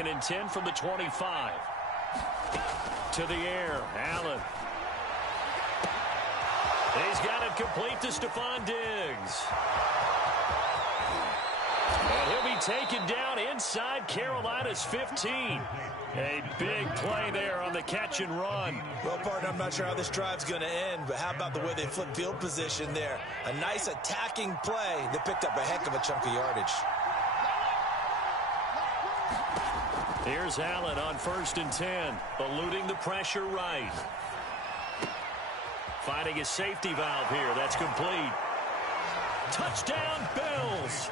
2nd and 10 from the 25. To the air, Allen. He's got it complete to Stephon Diggs. And he'll be taken down inside Carolina's 15. A big play there on the catch and run. Well, partner, I'm not sure how this drive's going to end, but how about the way they flip field position there? A nice attacking play that picked up a heck of a chunk of yardage. Here's Allen on 1st and 10, eluding the pressure right. Finding his safety valve here. That's complete. Touchdown, Bills.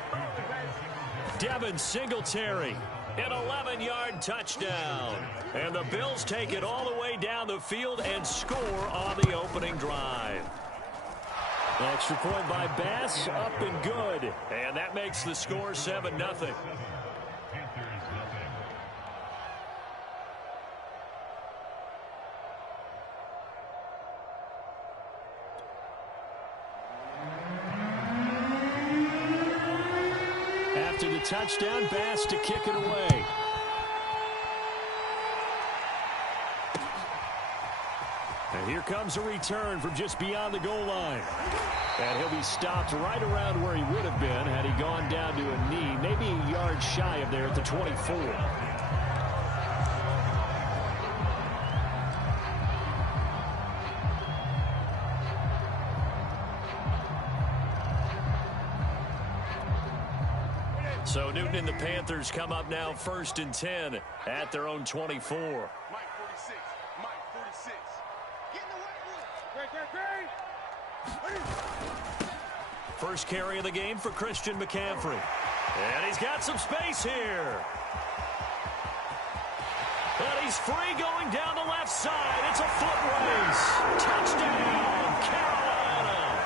Devin Singletary, an 11-yard touchdown. And the Bills take it all the way down the field and score on the opening drive. Extra point by Bass, up and good. And that makes the score 7-0. After the touchdown, Bass to kick it away. And here comes a return from just beyond the goal line. And he'll be stopped right around where he would have been had he gone down to a knee, maybe a yard shy of there at the 24. So Newton and the Panthers come up now 1st and 10 at their own 24. Mike 46. Mike 46. Get in the way. First carry of the game for Christian McCaffrey. And he's got some space here. And he's free going down the left side. It's a foot race. Touchdown, Carolina.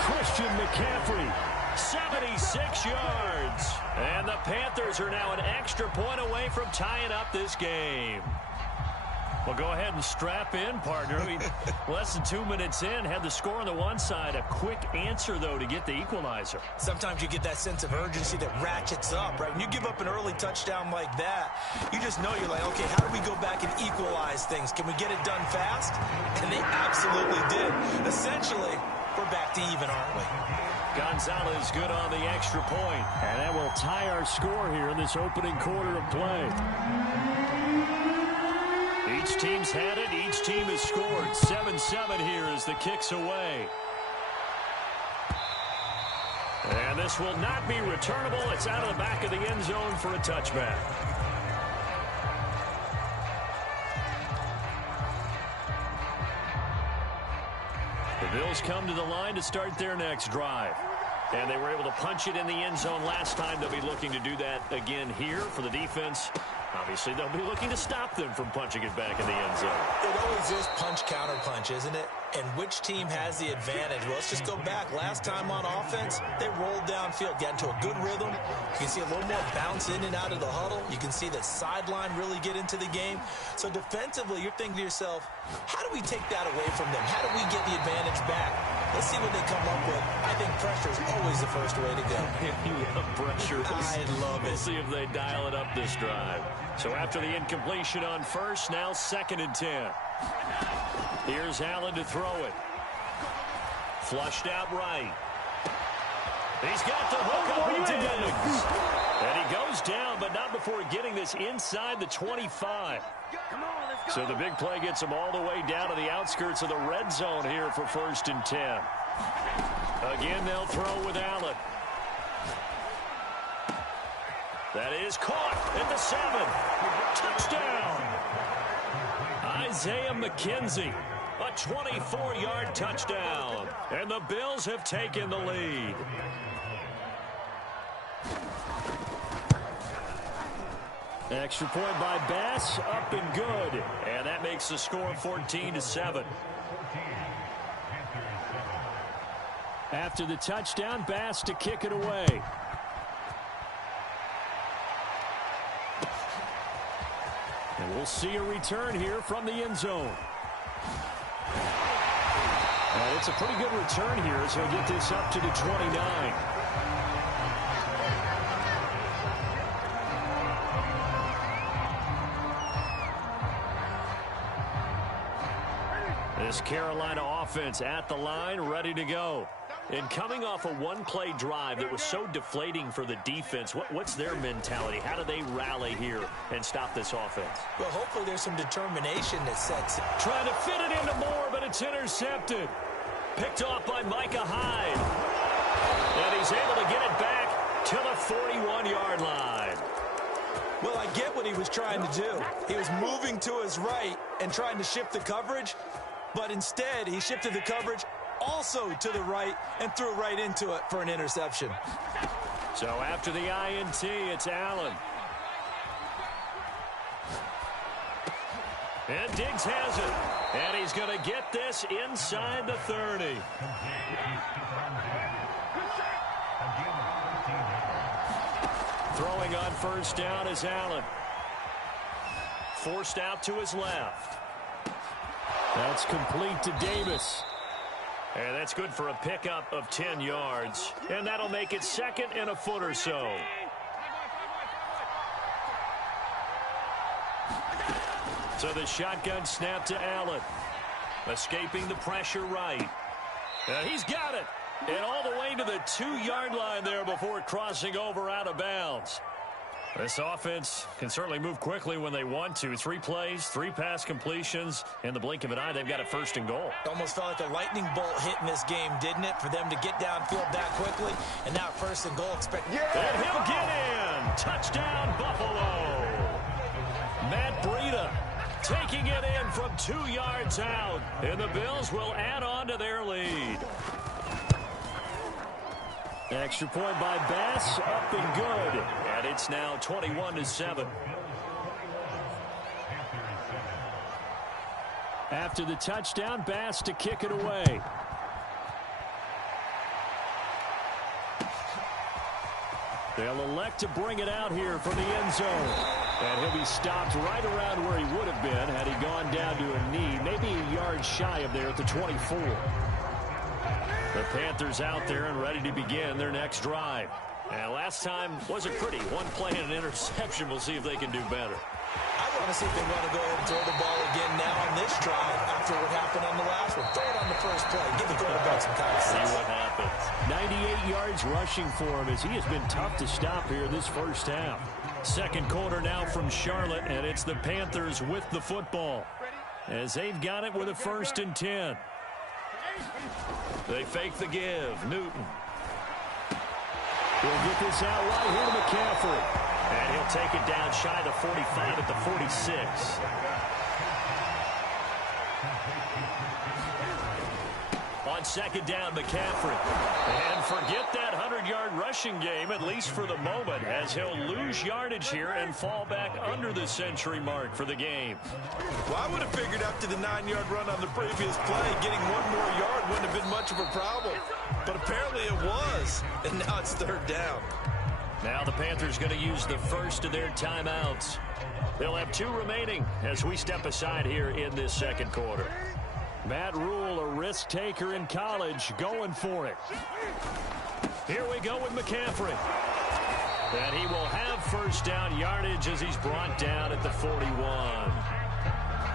Christian McCaffrey. 76 yards. And the Panthers are now an extra point away from tying up this game. Well, go ahead and strap in, partner. Less than 2 minutes in, had the score on the one side. A quick answer, though, to get the equalizer. Sometimes you get that sense of urgency that ratchets up, right? When you give up an early touchdown like that, you just know you're like, okay, how do we go back and equalize things? Can we get it done fast? And they absolutely did. Essentially, we're back to even, aren't we? Gonzalez good on the extra point. And that will tie our score here in this opening quarter of play. Each team's had it. Each team has scored. 7-7 here as the kick's away. And this will not be returnable. It's out of the back of the end zone for a touchback. The Bills come to the line to start their next drive. And they were able to punch it in the end zone last time. They'll be looking to do that again here for the defense. Obviously, they'll be looking to stop them from punching it back in the end zone. It always is punch-counter-punch, isn't it? And which team has the advantage? Well, let's just go back. Last time on offense, they rolled downfield, got into a good rhythm. You can see a little more bounce in and out of the huddle. You can see the sideline really get into the game. So defensively, you're thinking to yourself, how do we take that away from them? How do we get the advantage back? Let's see what they come up with. I think pressure is always the first way to go. You love pressure. I love it. We'll see if they dial it up this drive. So after the incompletion on first, now 2nd and 10. Here's Allen to throw it. Flushed out right. He's got the hook up with Diggs. And he goes down, but not before getting this inside the 25. So the big play gets him all the way down to the outskirts of the red zone here for 1st and 10. Again, they'll throw with Allen. That is caught at the 7. Touchdown. Isaiah McKenzie, a 24-yard touchdown. And the Bills have taken the lead. Extra point by Bass, up and good. And that makes the score 14-7. After the touchdown, Bass to kick it away. And we'll see a return here from the end zone. And it's a pretty good return here as he'll get this up to the 29. This Carolina offense at the line, ready to go. And coming off a one-play drive that was so deflating for the defense, what's their mentality? How do they rally here and stop this offense? Well, hopefully there's some determination that sets it. Trying to fit it into Moore, but it's intercepted. Picked off by Micah Hyde. And he's able to get it back to the 41-yard line. Well, I get what he was trying to do. He was moving to his right and trying to shift the coverage, but instead he shifted the coverage also to the right and threw right into it for an interception. So after the INT, it's Allen. And Diggs has it. And he's going to get this inside the 30. Throwing on first down is Allen. Forced out to his left. That's complete to Davis. And that's good for a pickup of 10 yards. And that'll make it second and a foot or so. So the shotgun snap to Allen. Escaping the pressure right. He's got it. And all the way to the 2-yard line there before crossing over out of bounds. This offense can certainly move quickly when they want to. 3 plays, 3 pass completions. In the blink of an eye, they've got a first and goal. Almost felt like a lightning bolt hit in this game, didn't it? For them to get downfield that quickly. And now first and goal. And he'll get in. Touchdown, Buffalo. Matt Breida taking it in from 2 yards out. And the Bills will add on to their lead. Extra point by Bass, up and good. And it's now 21-7. After the touchdown, Bass to kick it away. They'll elect to bring it out here from the end zone. And he'll be stopped right around where he would have been had he gone down to a knee, maybe a yard shy of there at the 24. The Panthers out there and ready to begin their next drive. And last time wasn't pretty. 1 play and an interception. We'll see if they can do better. I want to see if they want to go ahead and throw the ball again now on this drive after what happened on the last one. Throw it on the first play. Give the quarterback some time to see what happens. 98 yards rushing for him as he has been tough to stop here this first half. Second quarter now from Charlotte, and it's the Panthers with the football as they've got it with a 1st and 10. They fake the give. Newton. He'll get this out right here to McCaffrey. And he'll take it down shy of the 45 at the 46. On second down, McCaffrey. And forget that 100-yard rushing game, at least for the moment, as he'll lose yardage here and fall back under the century mark for the game. Well, I would have figured after the 9-yard run on the previous play, getting 1 more yard wouldn't have been much of a problem. But apparently it was, and now it's 3rd down. Now the Panthers going to use the first of their timeouts. They'll have 2 remaining as we step aside here in this second quarter. Matt Rule, a risk taker in college, going for it. Here we go with McCaffrey. And he will have first down yardage as he's brought down at the 41.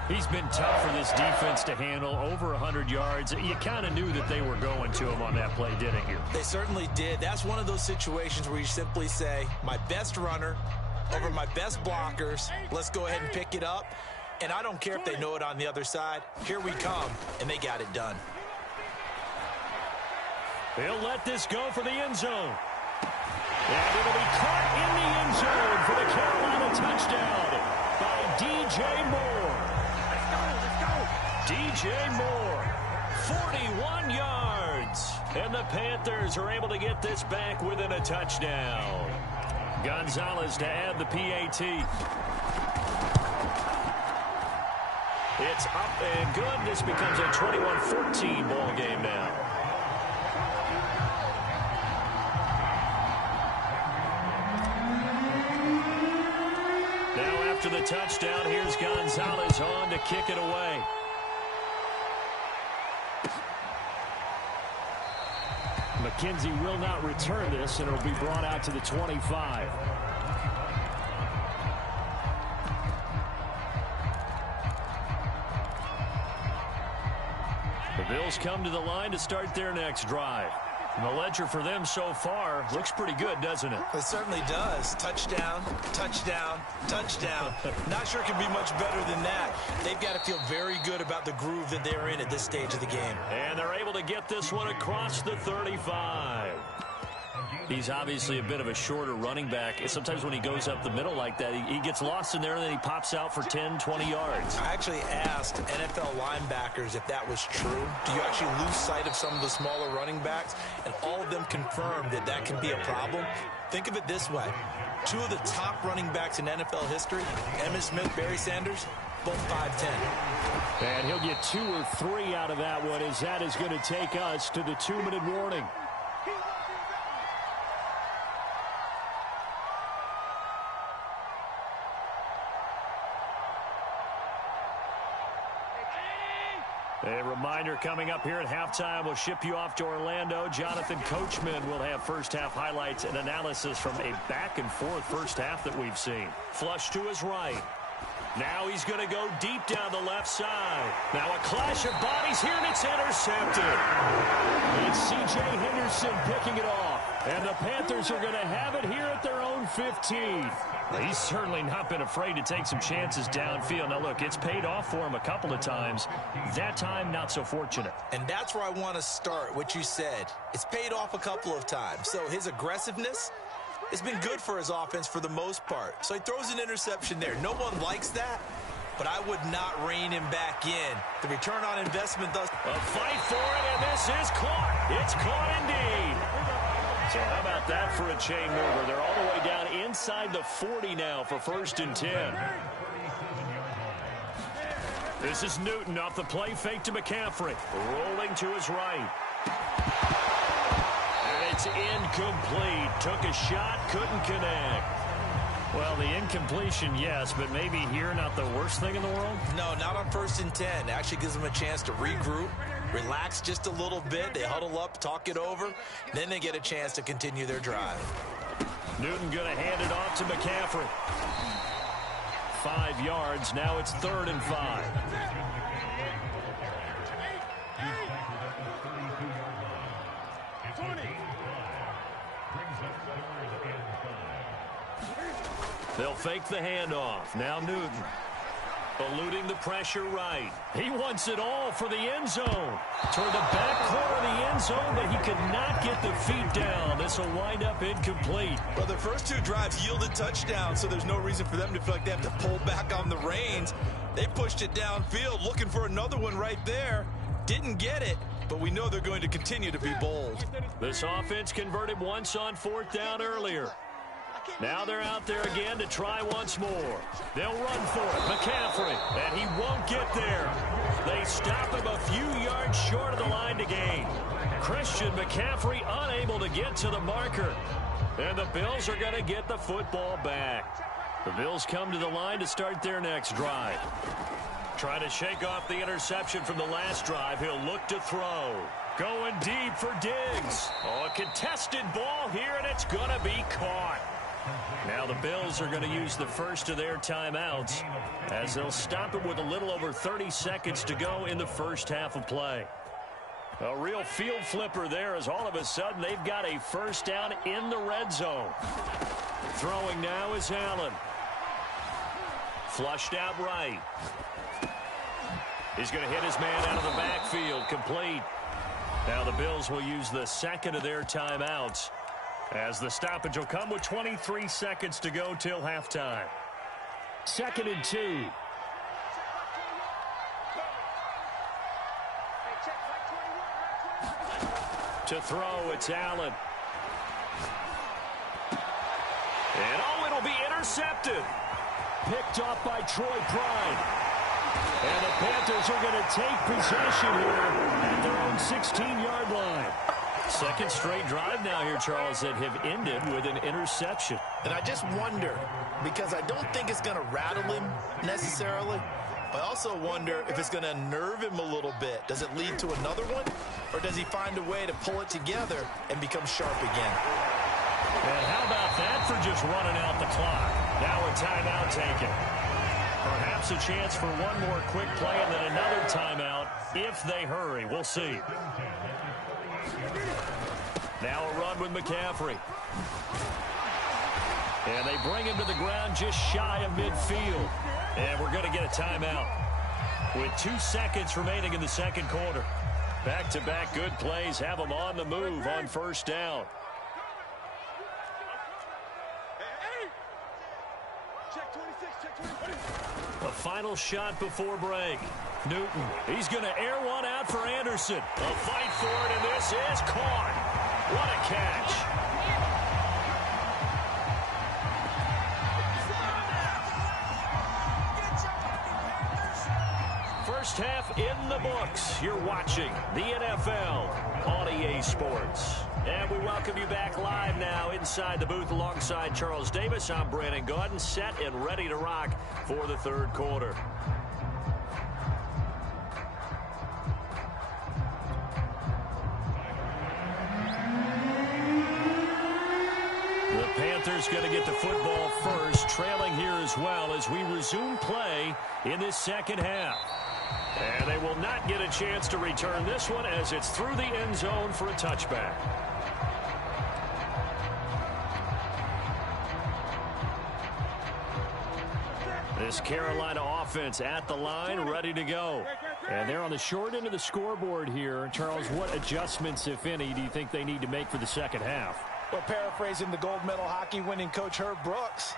He's been tough for this defense to handle, over 100 yards. You kind of knew that they were going to him on that play, didn't you? They certainly did. That's one of those situations where you simply say, my best runner over my best blockers. Let's go ahead and pick it up. And I don't care if they know it on the other side. Here we come, and they got it done. They'll let this go for the end zone. And it'll be caught in the end zone for the Carolina touchdown by DJ Moore. DJ Moore, 41 yards. And the Panthers are able to get this back within a touchdown. Gonzalez to add the PAT. It's up and good. This becomes a 21-14 ball game now. Now after the touchdown, here's Gonzalez on to kick it away. McKenzie will not return this, and it'll be brought out to the 25. Bills come to the line to start their next drive. And the ledger for them so far looks pretty good, doesn't it? It certainly does. Touchdown, touchdown, touchdown. Not sure it can be much better than that. They've got to feel very good about the groove that they're in at this stage of the game. And they're able to get this one across the 35. He's obviously a bit of a shorter running back. Sometimes when he goes up the middle like that, he gets lost in there and then he pops out for 10, 20 yards. I actually asked NFL linebackers if that was true. Do you actually lose sight of some of the smaller running backs? And all of them confirmed that that can be a problem. Think of it this way. Two of the top running backs in NFL history, Emmitt Smith, Barry Sanders, both 5'10". And he'll get 2 or 3 out of that one as that is going to take us to the 2-minute warning. A reminder coming up here at halftime, we'll ship you off to Orlando. Jonathan Coachman will have first-half highlights and analysis from a back-and-forth first half that we've seen. Flush to his right. Now he's going to go deep down the left side. Now a clash of bodies here, and it's intercepted. It's C.J. Henderson picking it off. And the Panthers are going to have it here at their own 15. He's certainly not been afraid to take some chances downfield. Now, look, it's paid off for him a couple of times. That time, not so fortunate. And that's where I want to start, what you said. It's paid off a couple of times. So his aggressiveness has been good for his offense for the most part. So he throws an interception there. No one likes that, but I would not rein him back in. The return on investment thus. A fight for it, and this is caught. It's caught indeed. So how about that for a chain mover? They're all the way down inside the 40 now for 1st and 10. This is Newton off the play fake to McCaffrey. Rolling to his right. And it's incomplete. Took a shot, couldn't connect. Well, the incompletion, yes, but maybe here not the worst thing in the world? No, not on 1st and 10. It actually gives them a chance to regroup, relax just a little bit. They huddle up, talk it over. Then they get a chance to continue their drive. Newton going to hand it off to McCaffrey. 5 yards. Now it's 3rd and 5. They'll fake the handoff. Now Newton. Eluding the pressure right. He wants it all for the end zone. Toward the back corner of the end zone, but he could not get the feet down. This will wind up incomplete. Well, the first 2 drives yielded touchdowns, so there's no reason for them to feel like they have to pull back on the reins. They pushed it downfield, looking for another one right there. Didn't get it, but we know they're going to continue to be bold. This offense converted once on 4th down earlier. Now they're out there again to try once more. They'll run for it. McCaffrey, and he won't get there. They stop him a few yards short of the line to gain. Christian McCaffrey unable to get to the marker. And the Bills are going to get the football back. The Bills come to the line to start their next drive. Trying to shake off the interception from the last drive. He'll look to throw. Going deep for Diggs. Oh, a contested ball here, and it's going to be caught. Now the Bills are going to use the first of their timeouts as they'll stop it with a little over 30 seconds to go in the first half of play. A real field flipper there as all of a sudden they've got a first down in the red zone. Throwing now is Allen. Flushed out right. He's going to hit his man out of the backfield. Complete. Now the Bills will use the second of their timeouts as the stoppage will come with 23 seconds to go till halftime. 2nd and 2. To throw, it's Allen. And oh, it'll be intercepted. Picked off by Troy Pride. And the Panthers are going to take possession here at their own 16-yard line. Second straight drive now here, Charles, that have ended with an interception. And I just wonder, because I don't think it's going to rattle him necessarily, but I also wonder if it's going to nerve him a little bit. Does it lead to another one, or does he find a way to pull it together and become sharp again? And how about that for just running out the clock? Now a timeout taken. Perhaps us a chance for one more quick play and then another timeout if they hurry. We'll see. Now a run with McCaffrey. And they bring him to the ground just shy of midfield. And we're going to get a timeout with 2 seconds remaining in the second quarter. Back-to-back good plays have them on the move on first down. A final shot before break. Newton, he's going to air one out for Anderson. A fight for it, and this is caught. What a catch. First half in the books. You're watching the NFL on EA Sports. And we welcome you back live now inside the booth alongside Charles Davis. I'm Brandon Gaudin, set and ready to rock for the third quarter. The Panthers going to get the football first, trailing here as well as we resume play in this second half. And they will not get a chance to return this one as it's through the end zone for a touchback. This Carolina offense at the line, ready to go. And they're on the short end of the scoreboard here. Charles, what adjustments, if any, do you think they need to make for the second half? Well, paraphrasing the gold medal hockey winning coach Herb Brooks,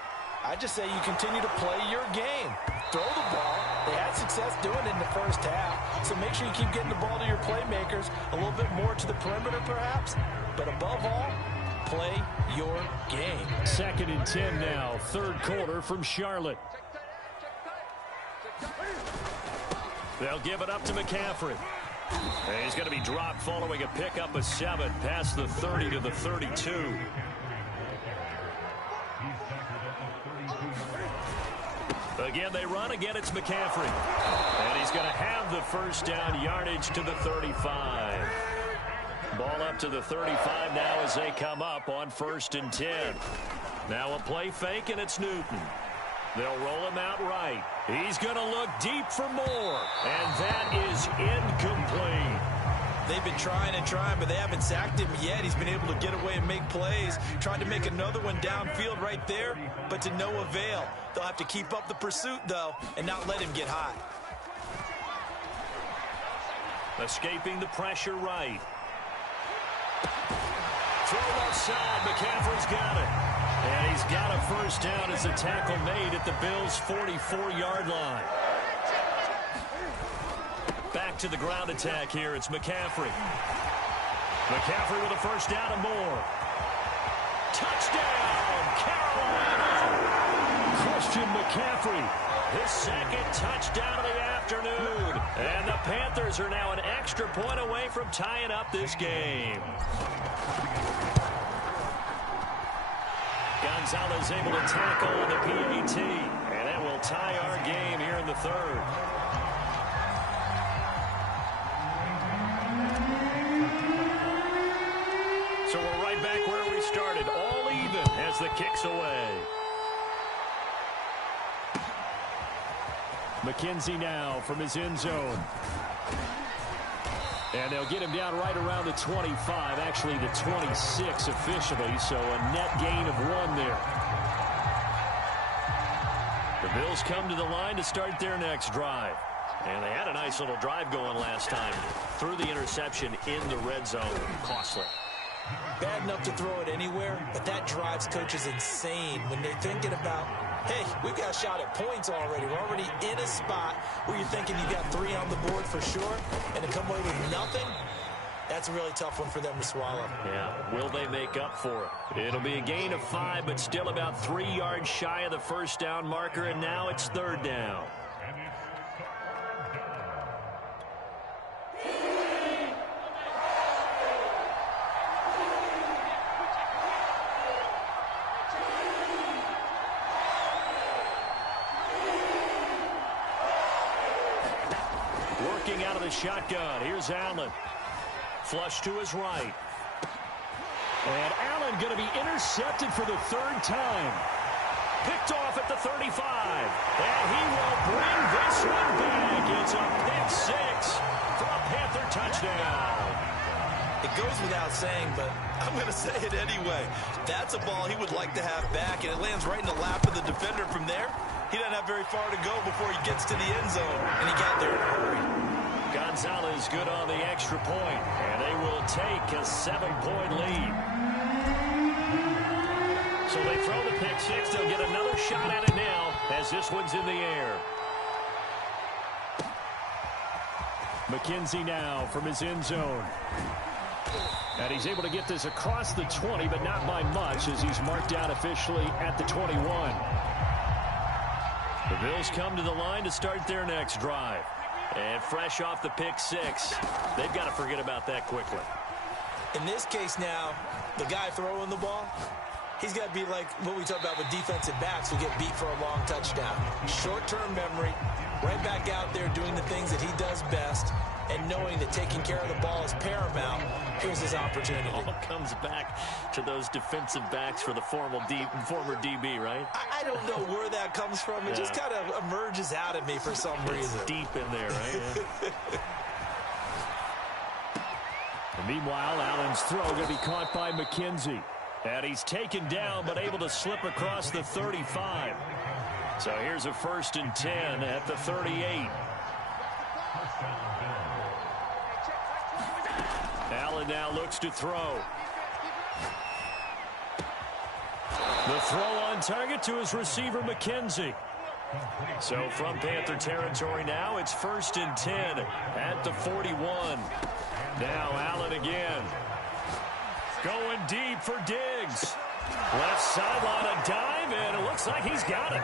I just say you continue to play your game. Throw the ball. They had success doing it in the first half. So make sure you keep getting the ball to your playmakers, a little bit more to the perimeter perhaps. But above all, play your game. 2nd and 10 now, third quarter from Charlotte. They'll give it up to McCaffrey. And he's going to be dropped following a pickup of 7 past the 30 to the 32. Again, they run. Again, it's McCaffrey. And he's going to have the first down yardage to the 35. Ball up to the 35 now as they come up on 1st and 10. Now a play fake, and it's Newton. They'll roll him out right. He's going to look deep for more. And that is incomplete. They've been trying and trying, but they haven't sacked him yet. He's been able to get away and make plays. Tried to make another one downfield right there, but to no avail. They'll have to keep up the pursuit, though, and not let him get hot. Escaping the pressure right. Throw left side. McCaffrey's got it. And he's got a first down as the tackle made at the Bills' 44-yard line. Back to the ground attack here. It's McCaffrey. McCaffrey with a first down and more. Touchdown, Carolina! Christian McCaffrey, his 2nd touchdown of the afternoon. And the Panthers are now an extra point away from tying up this game. Gonzalez able to tackle the PAT. And that will tie our game here in the third. So we're right back where we started. All even as the kick's away. McKenzie now from his end zone. And they'll get him down right around the 25, actually the 26 officially, so a net gain of 1 there. The Bills come to the line to start their next drive. And they had a nice little drive going last time. Threw the interception in the red zone. Costly. Bad enough to throw it anywhere, but that drives coaches insane when they're thinking about, hey, we've got a shot at points already. We're already in a spot where you're thinking you got 3 on the board for sure, and to come away with nothing, that's a really tough one for them to swallow. Yeah, will they make up for it? It'll be a gain of 5, but still about 3 yards shy of the first down marker, and now it's 3rd down. Working out of the shotgun. Here's Allen. Flush to his right. And Allen going to be intercepted for the 3rd time. Picked off at the 35. And he will bring goes without saying, but I'm going to say it anyway. That's a ball he would like to have back, and it lands right in the lap of the defender from there. He doesn't have very far to go before he gets to the end zone, and he got there in a hurry. Gonzalez good on the extra point, and they will take a 7-point lead. So they throw the pick six. They'll get another shot at it now as this one's in the air. McKenzie now from his end zone. And he's able to get this across the 20, but not by much as he's marked down officially at the 21. The Bills come to the line to start their next drive. And fresh off the pick six, they've got to forget about that quickly. In this case now, the guy throwing the ball, he's got to be like what we talk about with defensive backs who get beat for a long touchdown. Short-term memory, right back out there doing the things that he does best, and knowing that taking care of the ball is paramount. Here's his opportunity. It all comes back to those defensive backs for the former DB, right? I don't know where that comes from. It just kind of emerges out of me for some reason. It's deep in there, right? Yeah. And meanwhile, Allen's throw going to be caught by McKenzie. And he's taken down, but able to slip across the 35. So here's a 1st and 10 at the 38. Allen now looks to throw. The throw on target to his receiver, McKenzie. So from Panther territory now, it's 1st and 10 at the 41. Now Allen again. Going deep for Diggs. Left sideline, a dive, and it looks like he's got it.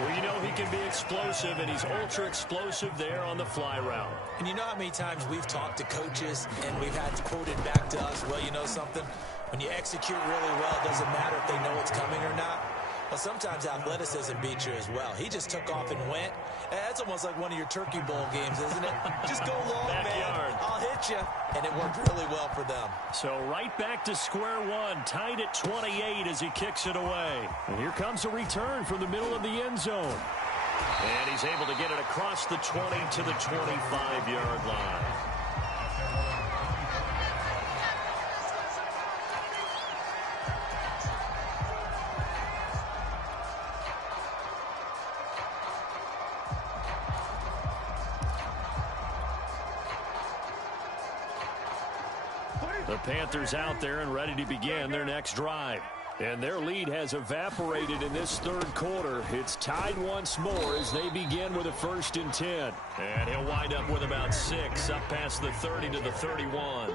Well, you know he can be explosive, and he's ultra explosive there on the fly route. And you know how many times we've talked to coaches and we've had quoted back to us, well, you know something? When you execute really well, it doesn't matter if they know it's coming or not. Well, sometimes athleticism beats you as well. He just took off and went. That's almost like one of your Turkey Bowl games, isn't it? Just go long, Backyard. man. I'll hit you. And it worked really well for them. So right back to square one, tied at 28 as he kicks it away. And here comes a return from the middle of the end zone. And he's able to get it across the 20 to the 25-yard line. The Panthers out there and ready to begin their next drive. And their lead has evaporated in this third quarter. It's tied once more as they begin with a 1st and 10. And he'll wind up with about 6 up past the 30 to the 31.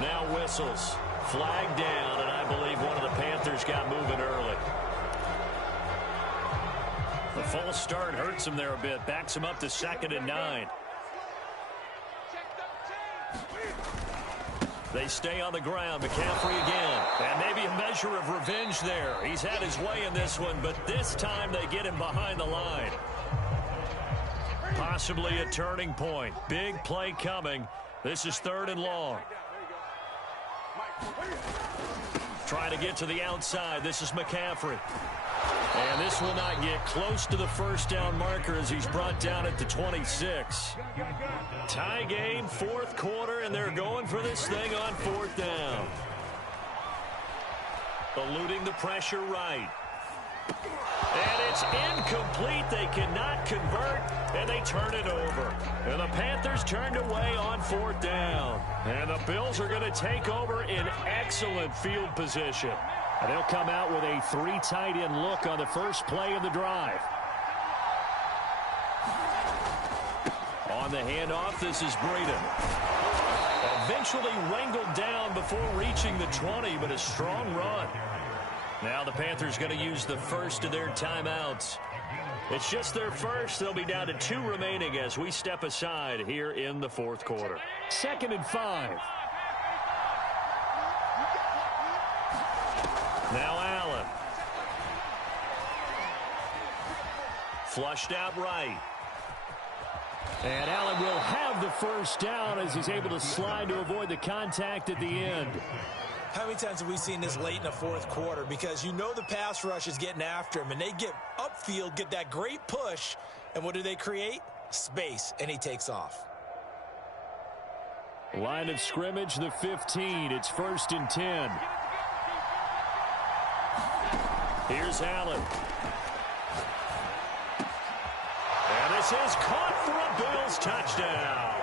Now whistles. Flag down, and I believe one of the Panthers got moving early. The false start hurts him there a bit. Backs him up to 2nd and 9. They stay on the ground. McCaffrey again. And maybe a measure of revenge there. He's had his way in this one, but this time they get him behind the line. Possibly a turning point. Big play coming. This is 3rd and long. Trying to get to the outside. This is McCaffrey. And this will not get close to the 1st down marker as he's brought down at the 26. Tie game, 4th quarter, and they're going for this thing on 4th down. Eluding the pressure right. And it's incomplete. They cannot convert, and they turn it over. And the Panthers turned away on 4th down. And the Bills are going to take over in excellent field position. And they'll come out with a 3 tight end look on the first play of the drive. On the handoff, this is Breeden. Eventually wrangled down before reaching the 20, but a strong run. Now the Panthers going to use the first of their timeouts. It's just their first. They'll be down to 2 remaining as we step aside here in the 4th quarter. 2nd and 5. Now Allen. Flushed out right. And Allen will have the 1st down as he's able to slide to avoid the contact at the end. How many times have we seen this late in the fourth quarter? Because you know the pass rush is getting after him, and they get upfield, get that great push, and what do they create? Space, and he takes off. Line of scrimmage, the 15. It's 1st and 10. Here's Allen. And this is caught for a Bills touchdown.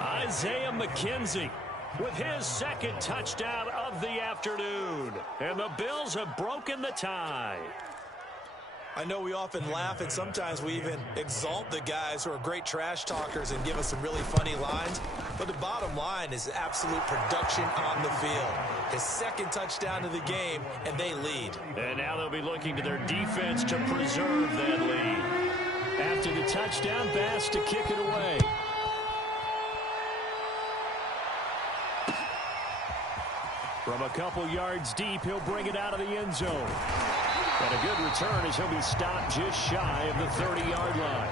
Isaiah McKenzie with his second touchdown of the afternoon. And the Bills have broken the tie. I know we often laugh, and sometimes we even exalt the guys who are great trash talkers and give us some really funny lines. But the bottom line is absolute production on the field. His second touchdown of the game, and they lead. And now they'll be looking to their defense to preserve that lead. After the touchdown, Bass to kick it away. From a couple yards deep, he'll bring it out of the end zone. And a good return as he'll be stopped just shy of the 30-yard line.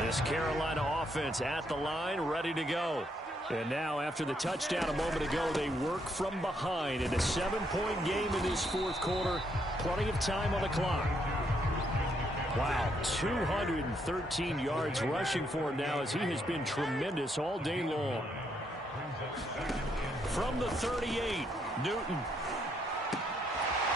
This Carolina offense at the line, ready to go. And now, after the touchdown a moment ago, they work from behind in a 7-point game in this fourth quarter. Plenty of time on the clock. Wow, 213 yards rushing for him now as he has been tremendous all day long. From the 38, Newton.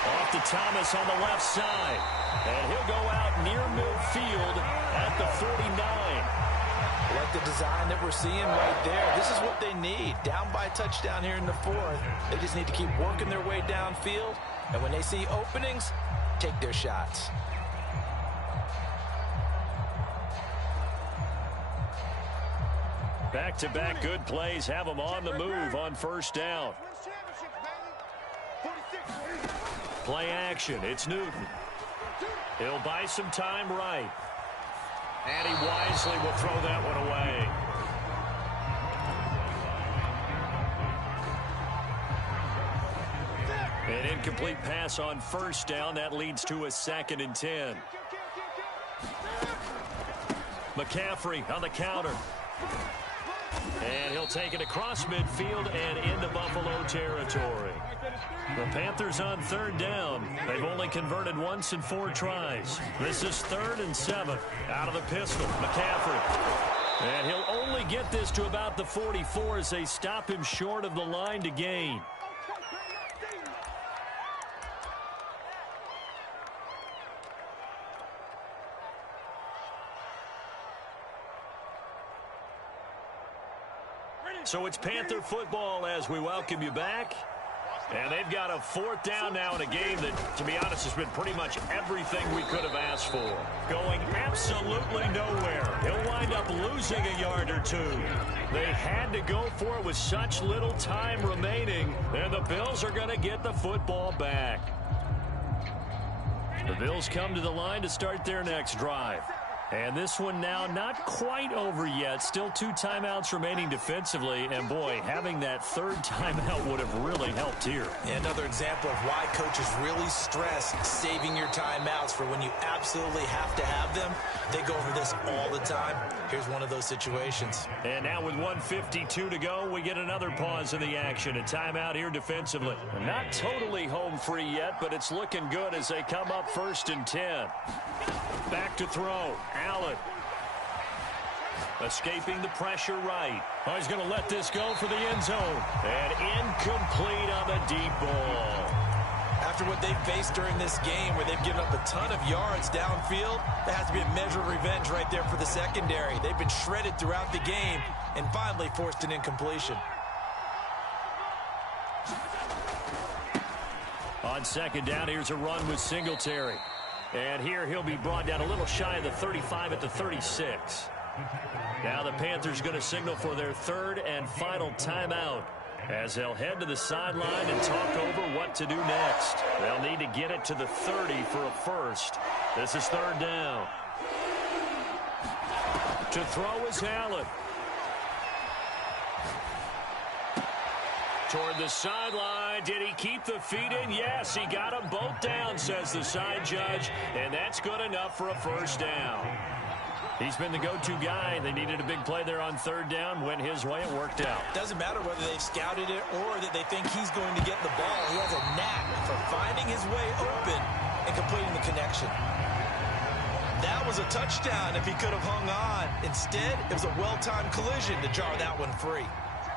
Off to Thomas on the left side. And he'll go out near midfield at the 49. I like the design that we're seeing right there. This is what they need. Down by a touchdown here in the fourth. They just need to keep working their way downfield. And when they see openings, take their shots. Back-to-back good plays have them on the move on first down. Play action. It's Newton. He'll buy some time right. And he wisely will throw that one away. An incomplete pass on first down. That leads to a 2nd and 10. McCaffrey on the counter. And he'll take it across midfield and into Buffalo territory. The Panthers on 3rd down. They've only converted once in 4 tries. This is 3rd and 7. Out of the pistol, McCaffrey. And he'll only get this to about the 44 as they stop him short of the line to gain. So it's Panther football as we welcome you back. And they've got a 4th down now in a game that, to be honest, has been pretty much everything we could have asked for. Going absolutely nowhere. He'll wind up losing a yard or 2. They had to go for it with such little time remaining. And the Bills are going to get the football back. The Bills come to the line to start their next drive. And this one now not quite over yet. Still 2 timeouts remaining defensively. And, boy, having that 3rd timeout would have really helped here. Yeah, another example of why coaches really stress saving your timeouts for when you absolutely have to have them. They go over this all the time. Here's one of those situations. And now with 1:52 to go, we get another pause in the action. A timeout here defensively. Not totally home free yet, but it's looking good as they come up 1st and 10. Back to throw. Allen. Escaping the pressure right. Oh, he's going to let this go for the end zone. And incomplete on the deep ball. After what they've faced during this game where they've given up a ton of yards downfield, there has to be a measure of revenge right there for the secondary. They've been shredded throughout the game and finally forced an incompletion. On 2nd down, here's a run with Singletary. And here he'll be brought down a little shy of the 35 at the 36. Now the Panthers going to signal for their 3rd and final timeout as they'll head to the sideline and talk over what to do next. They'll need to get it to the 30 for a first. This is 3rd down. To throw is Allen. Toward the sideline. Did he keep the feet in? Yes, he got them both down, says the side judge. And that's good enough for a 1st down. He's been the go-to guy. They needed a big play there on third down. Went his way. It worked out. Doesn't matter whether they've scouted it or that they think he's going to get the ball. He has a knack for finding his way open and completing the connection. That was a touchdown if he could have hung on. Instead, it was a well-timed collision to jar that one free.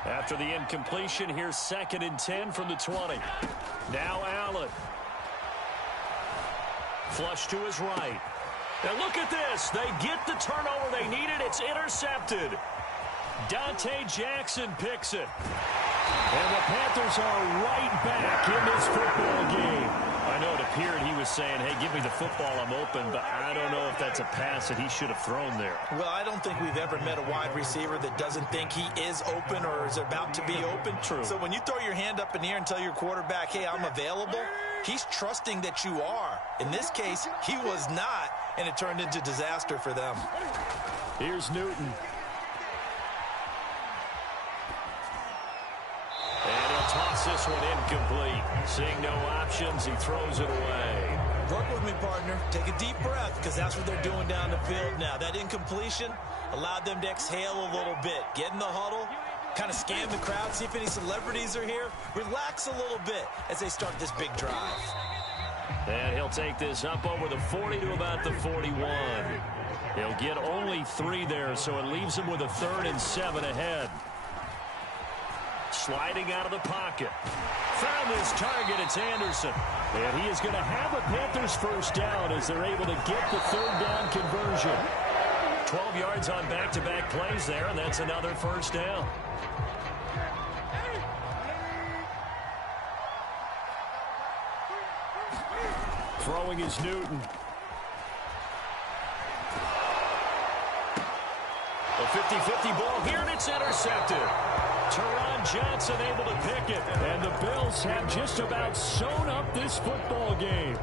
After the incompletion, here's 2nd and 10 from the 20. Now Allen. Flush to his right. And look at this. They get the turnover they needed. It's intercepted. Dante Jackson picks it. And the Panthers are right back in this football game. I know it appeared he was saying, hey, give me the football, I'm open, but I don't know if that's a pass that he should have thrown there. Well, I don't think we've ever met a wide receiver that doesn't think he is open or is about to be open. True. So when you throw your hand up in the air and tell your quarterback, hey, I'm available, he's trusting that you are. In this case, he was not, and it turned into disaster for them. Here's Newton. And he'll toss this one incomplete. Seeing no options, he throws it away. Work with me, partner. Take a deep breath, because that's what they're doing down the field now. That incompletion allowed them to exhale a little bit. Get in the huddle, kind of scan the crowd, see if any celebrities are here. Relax a little bit as they start this big drive. And he'll take this up over the 40 to about the 41. He'll get only 3 there, so it leaves him with a 3rd and 7 ahead. Sliding out of the pocket. Found his target. It's Anderson. And he is going to have a Panthers first down as they're able to get the 3rd down conversion. 12 yards on back-to-back plays there, and that's another first down. Throwing is Newton. A 50-50 ball here, and it's intercepted. Teron Johnson able to pick it. And the Bills have just about sewn up this football game.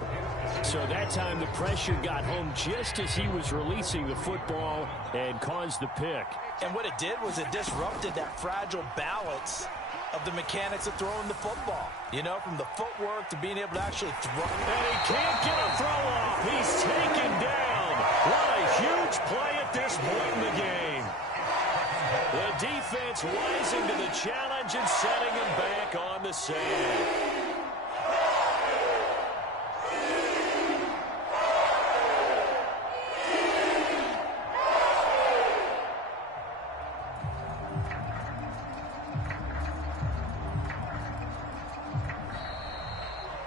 So that time the pressure got home just as he was releasing the football and caused the pick. And what it did was it disrupted that fragile balance of the mechanics of throwing the football. You know, from the footwork to being able to actually throw. And he can't get a throw off. He's taken down. What a huge play at this point in the game. The defense rising to the challenge and setting him back on the sand.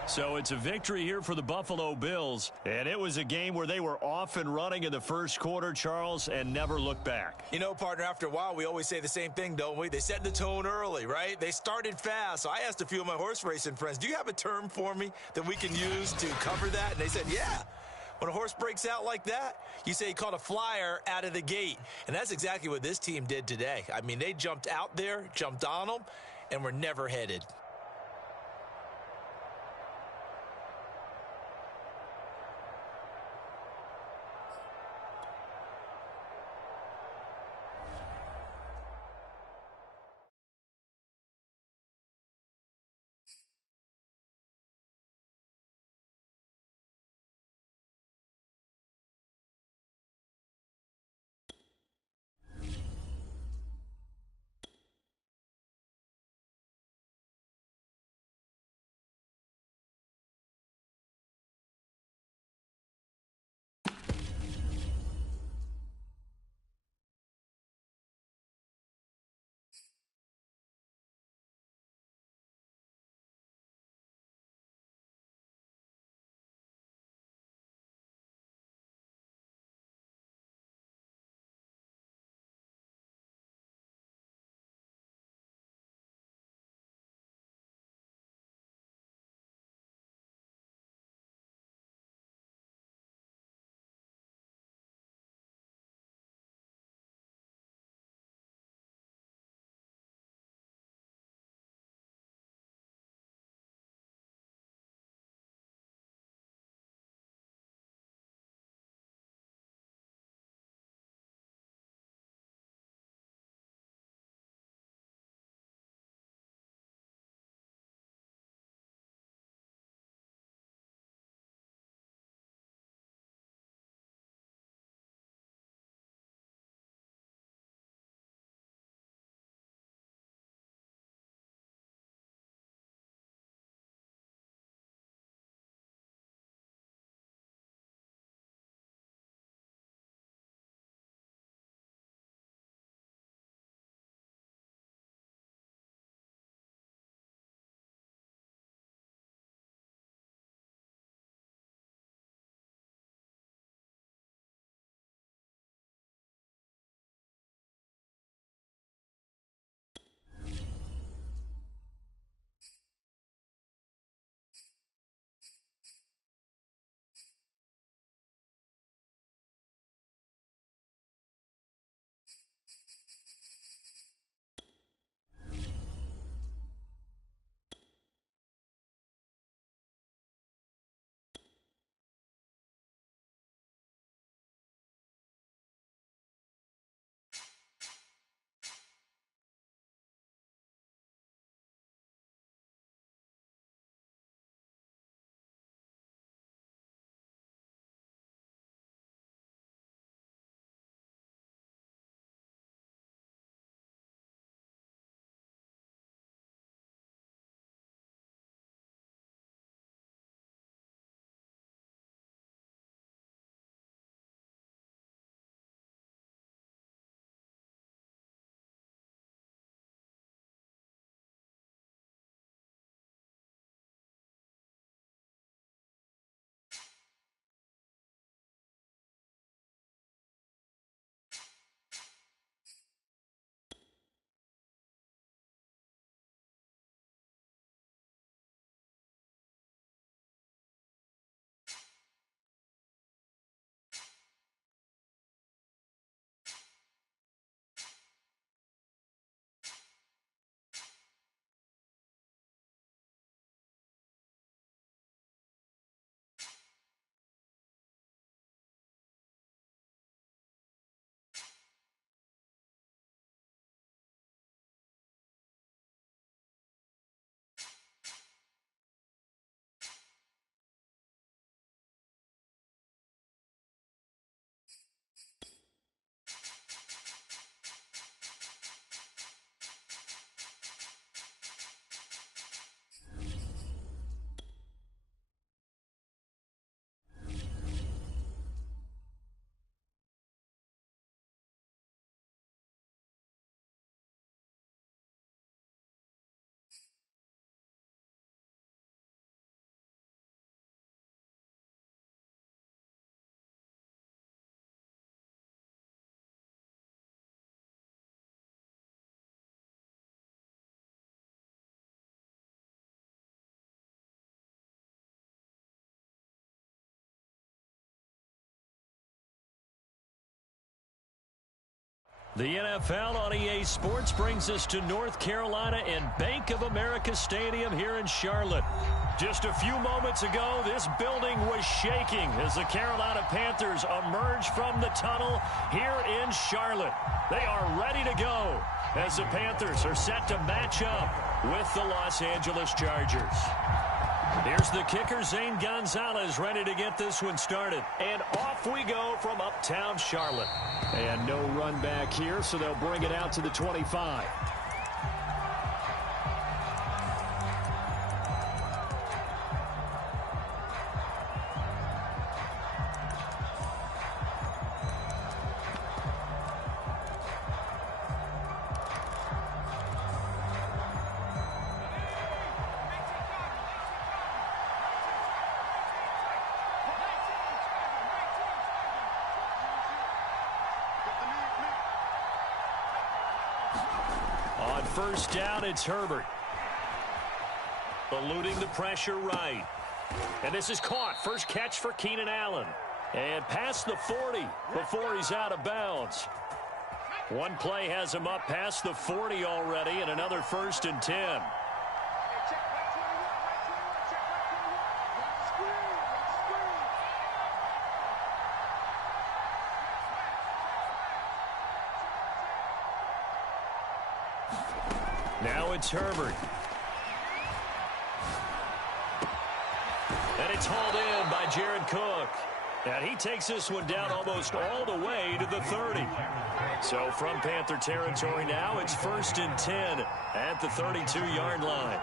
So it's a victory here for the Buffalo Bills, and it was a game where they were off and running in the first quarter, Charles, and never looked back. You know, partner, after a while, we always say the same thing, don't we? They set the tone early, right? They started fast. So I asked a few of my horse racing friends, do you have a term for me that we can use to cover that? And they said, yeah. When a horse breaks out like that, you say he caught a flyer out of the gate. And that's exactly what this team did today. I mean, they jumped out there, jumped on them, and were never headed. The NFL on EA Sports brings us to North Carolina and Bank of America Stadium here in Charlotte. Just a few moments ago, this building was shaking as the Carolina Panthers emerge from the tunnel here in Charlotte. They are ready to go as the Panthers are set to match up with the Los Angeles Chargers. Here's the kicker, Zane Gonzalez, ready to get this one started. And off we go from uptown Charlotte. And no run back here, so they'll bring it out to the 25. On first down, it's Herbert. Eluding the pressure right. And this is caught. First catch for Keenan Allen. And past the 40 before he's out of bounds. One play has him up past the 40 already, and another 1st and 10. Now it's Herbert. And it's hauled in by Jared Cook. And he takes this one down almost all the way to the 30. So from Panther territory now, it's 1st and 10 at the 32-yard line.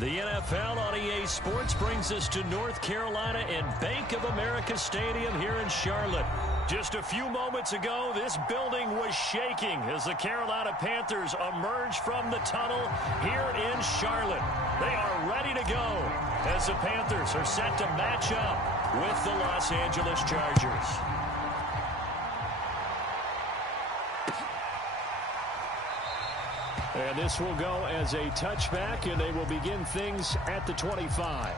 The NFL on EA Sports brings us to North Carolina and Bank of America Stadium here in Charlotte. Just a few moments ago, this building was shaking as the Carolina Panthers emerge from the tunnel here in Charlotte. They are ready to go as the Panthers are set to match up with the Los Angeles Chargers. And this will go as a touchback, and they will begin things at the 25.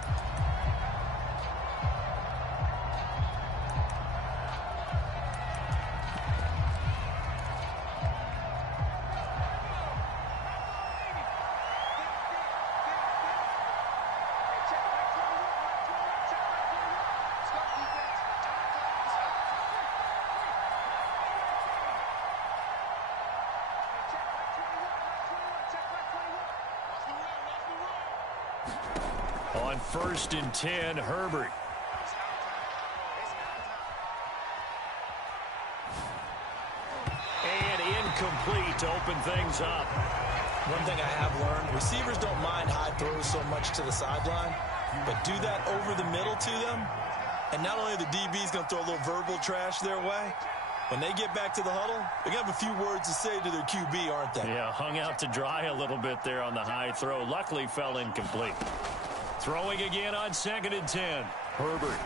On 1st and 10, Herbert. And incomplete to open things up. One thing I have learned, receivers don't mind high throws so much to the sideline, but do that over the middle to them, and not only are the DBs going to throw a little verbal trash their way, when they get back to the huddle, they're going to have a few words to say to their QB, aren't they? Yeah, hung out to dry a little bit there on the high throw. Luckily fell incomplete. Throwing again on 2nd and 10. Herbert.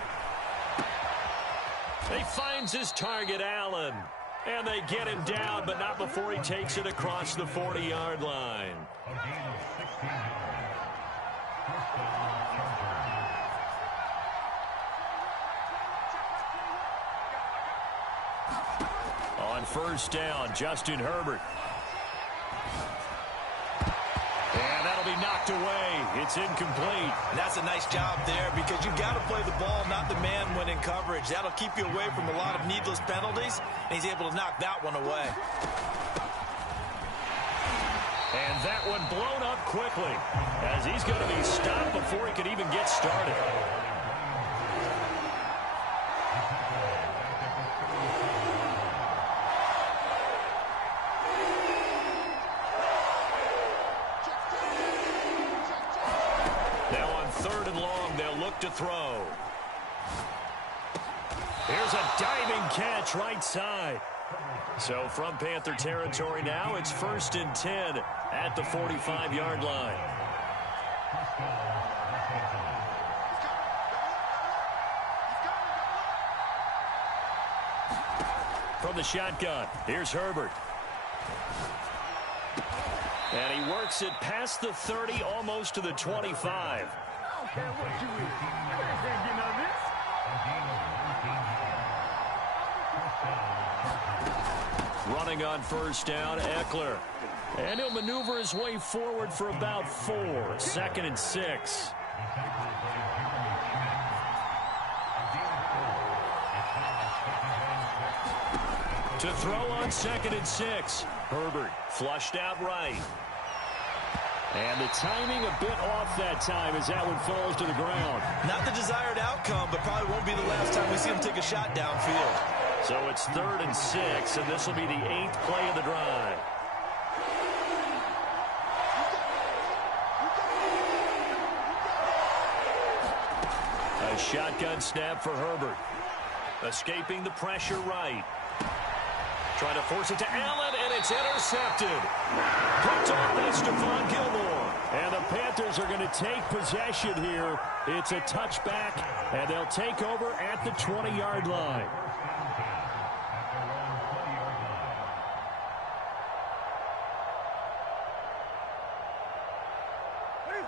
He finds his target, Allen. And they get him down, but not before he takes it across the 40-yard line. On 1st down, Justin Herbert. And that'll be knocked away. It's incomplete. And that's a nice job there because you've got to play the ball, not the man when in coverage. That'll keep you away from a lot of needless penalties, and he's able to knock that one away. And that one blown up quickly as he's going to be stopped before he could even get started. Now on 3rd and long, they'll look to throw. Here's a diving catch right side. So from Panther territory now, it's 1st and 10 at the 45-yard line. From the shotgun, here's Herbert. And he works it past the 30, almost to the 25. I don't care what you is. You ain't getting none of this. Running on 1st down, Eckler. And he'll maneuver his way forward for about 4. 2nd and 6. To throw on 2nd and 6. Herbert flushed out right. And the timing a bit off that time as that one falls to the ground. Not the desired outcome, but probably won't be the last time we see him take a shot downfield. So it's 3rd and 6, and this will be the 8th play of the drive. A shotgun snap for Herbert. Escaping the pressure right. Trying to force it to Allen, and it's intercepted. Picked off by Stephon Gilmore. And the Panthers are going to take possession here. It's a touchback, and they'll take over at the 20-yard line.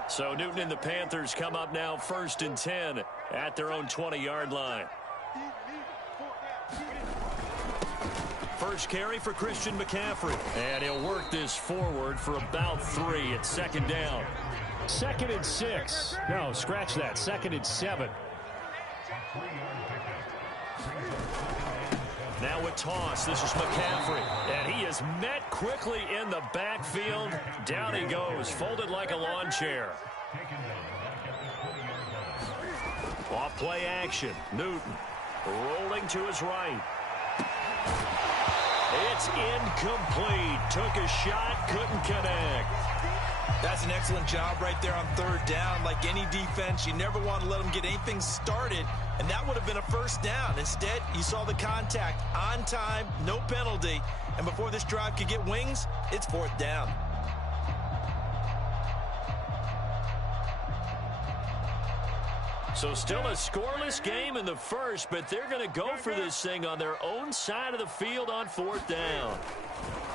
So Newton and the Panthers come up now 1st and 10 at their own 20-yard line. First carry for Christian McCaffrey. And he'll work this forward for about 3 at 2nd down. 2nd and 6. No, scratch that. 2nd and 7. Now with toss, this is McCaffrey. And he is met quickly in the backfield. Down he goes, folded like a lawn chair. Off play action. Newton rolling to his right. It's incomplete. Took a shot, couldn't connect. That's an excellent job right there on 3rd down. Like any defense, you never want to let them get anything started, and that would have been a 1st down. Instead, you saw the contact on time, no penalty, and before this drive could get wings, it's 4th down. So still a scoreless game in the first, but they're going to go for this thing on their own side of the field on 4th down.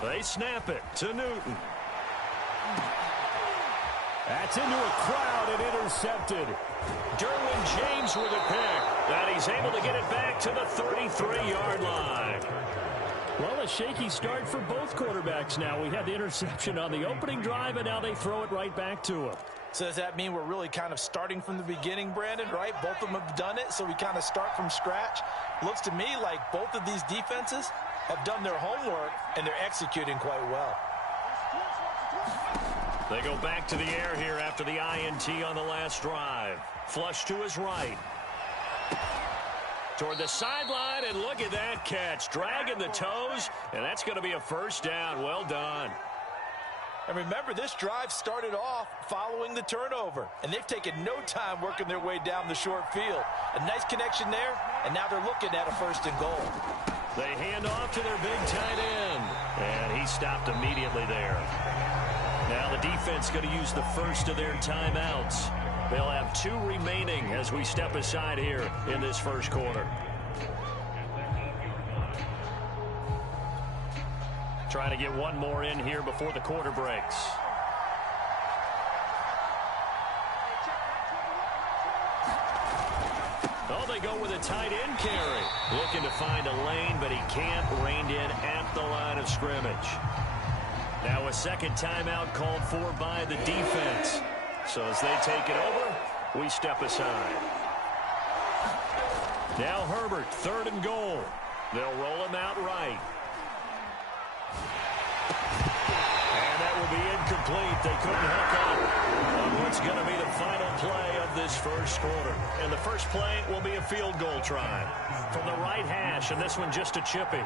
They snap it to Newton. That's into a crowd and intercepted. Derwin James with a pick, and he's able to get it back to the 33-yard line. Well, a shaky start for both quarterbacks now. We had the interception on the opening drive, and now they throw it right back to him. So does that mean we're really kind of starting from the beginning, Brandon, right? Both of them have done it, so we kind of start from scratch. Looks to me like both of these defenses have done their homework, and they're executing quite well. They go back to the air here after the INT on the last drive. Flush to his right. Toward the sideline, and look at that catch. Dragging the toes, and that's going to be a first down. Well done. And remember, this drive started off following the turnover, and they've taken no time working their way down the short field. A nice connection there, and now they're looking at a 1st and goal. They hand off to their big tight end, and he stopped immediately there. Now the defense going to use the first of their timeouts. They'll have 2 remaining as we step aside here in this first quarter. Trying to get one more in here before the quarter breaks. Oh, they go with a tight end carry. Looking to find a lane, but he can't. Reined in at the line of scrimmage. Now a second timeout called for by the defense. So as they take it over, we step aside. Now Herbert, 3rd and goal. They'll roll him out right. And that will be incomplete. They couldn't hook up on what's going to be the final play of this first quarter. And the first play will be a field goal try from the right hash, and this one just a chippy.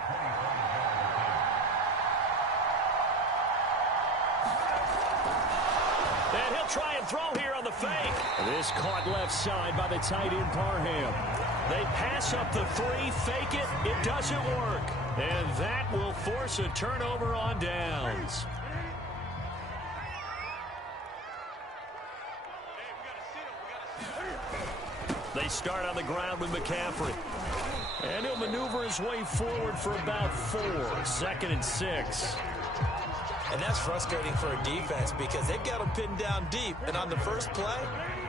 And he'll try and throw here on the fake. This caught left side by the tight end Parham. They pass up the 3, fake it. It doesn't work. And that will force a turnover on downs. They start on the ground with McCaffrey. And he'll maneuver his way forward for about 4. 2nd and 6. And that's frustrating for a defense because they've got them pinned down deep. And on the first play,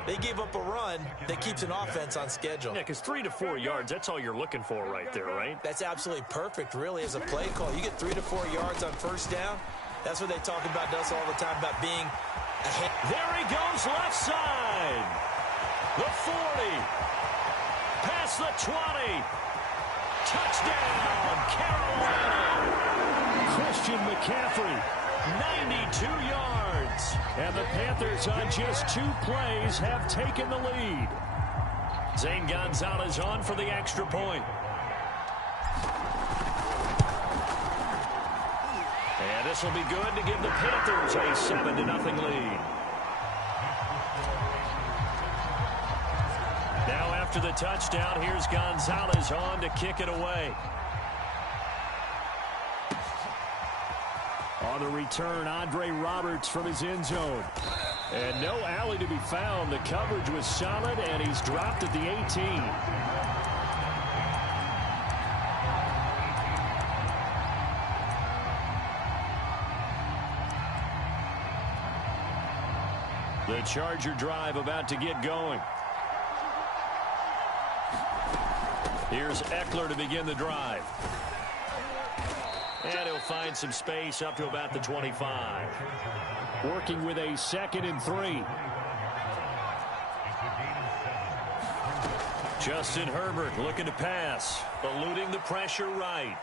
they gave up a run that keeps an offense on schedule. Yeah, because 3 to 4 yards, that's all you're looking for right there, right? That's absolutely perfect, really, as a play call. You get 3 to 4 yards on first down. That's what they talk about us all the time, about being ahead. There he goes, left side. The 40. Past the 20. Touchdown, Carolina. Christian McCaffrey, 92 yards. And the Panthers on just 2 plays have taken the lead. Zane Gonzalez on for the extra point. And this will be good to give the Panthers a 7-0 lead. Now after the touchdown, here's Gonzalez on to kick it away. On the return, Andre Roberts from his end zone. And no alley to be found. The coverage was solid, and he's dropped at the 18. The Charger drive about to get going. Here's Eckler to begin the drive. And he'll find some space up to about the 25. Working with a 2nd and 3. Justin Herbert looking to pass. Eluding the pressure right.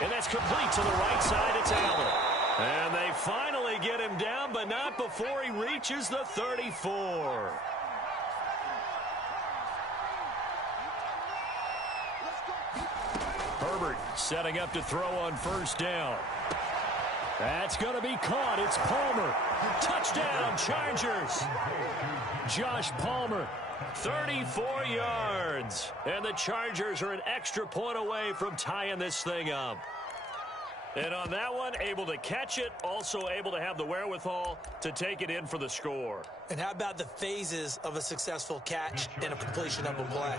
And that's complete to the right side. It's Allen. And they finally get him down, but not before he reaches the 34. Herbert setting up to throw on first down. That's going to be caught. It's Palmer. Touchdown, Chargers. Josh Palmer, 34 yards. And the Chargers are an extra point away from tying this thing up. And on that one, able to catch it, also able to have the wherewithal to take it in for the score. And how about the phases of a successful catch and a completion of a play?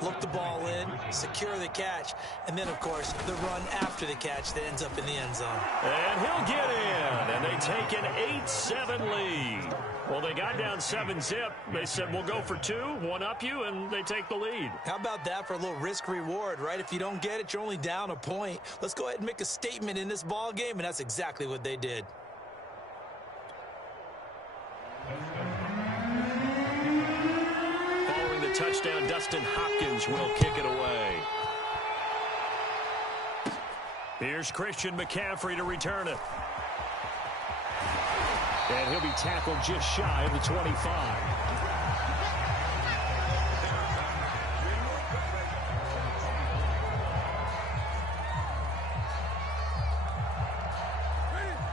Look the ball in, secure the catch, and then, of course, the run after the catch that ends up in the end zone. And he'll get in, and they take an 8-7 lead. Well, they got down 7-zip. They said, we'll go for 2, one up you, and they take the lead. How about that for a little risk-reward, right? If you don't get it, you're only down a point. Let's go ahead and make a statement in this ball game, and that's exactly what they did. Following the touchdown, Dustin Hopkins will kick it away. Here's Christian McCaffrey to return it. And he'll be tackled just shy of the 25.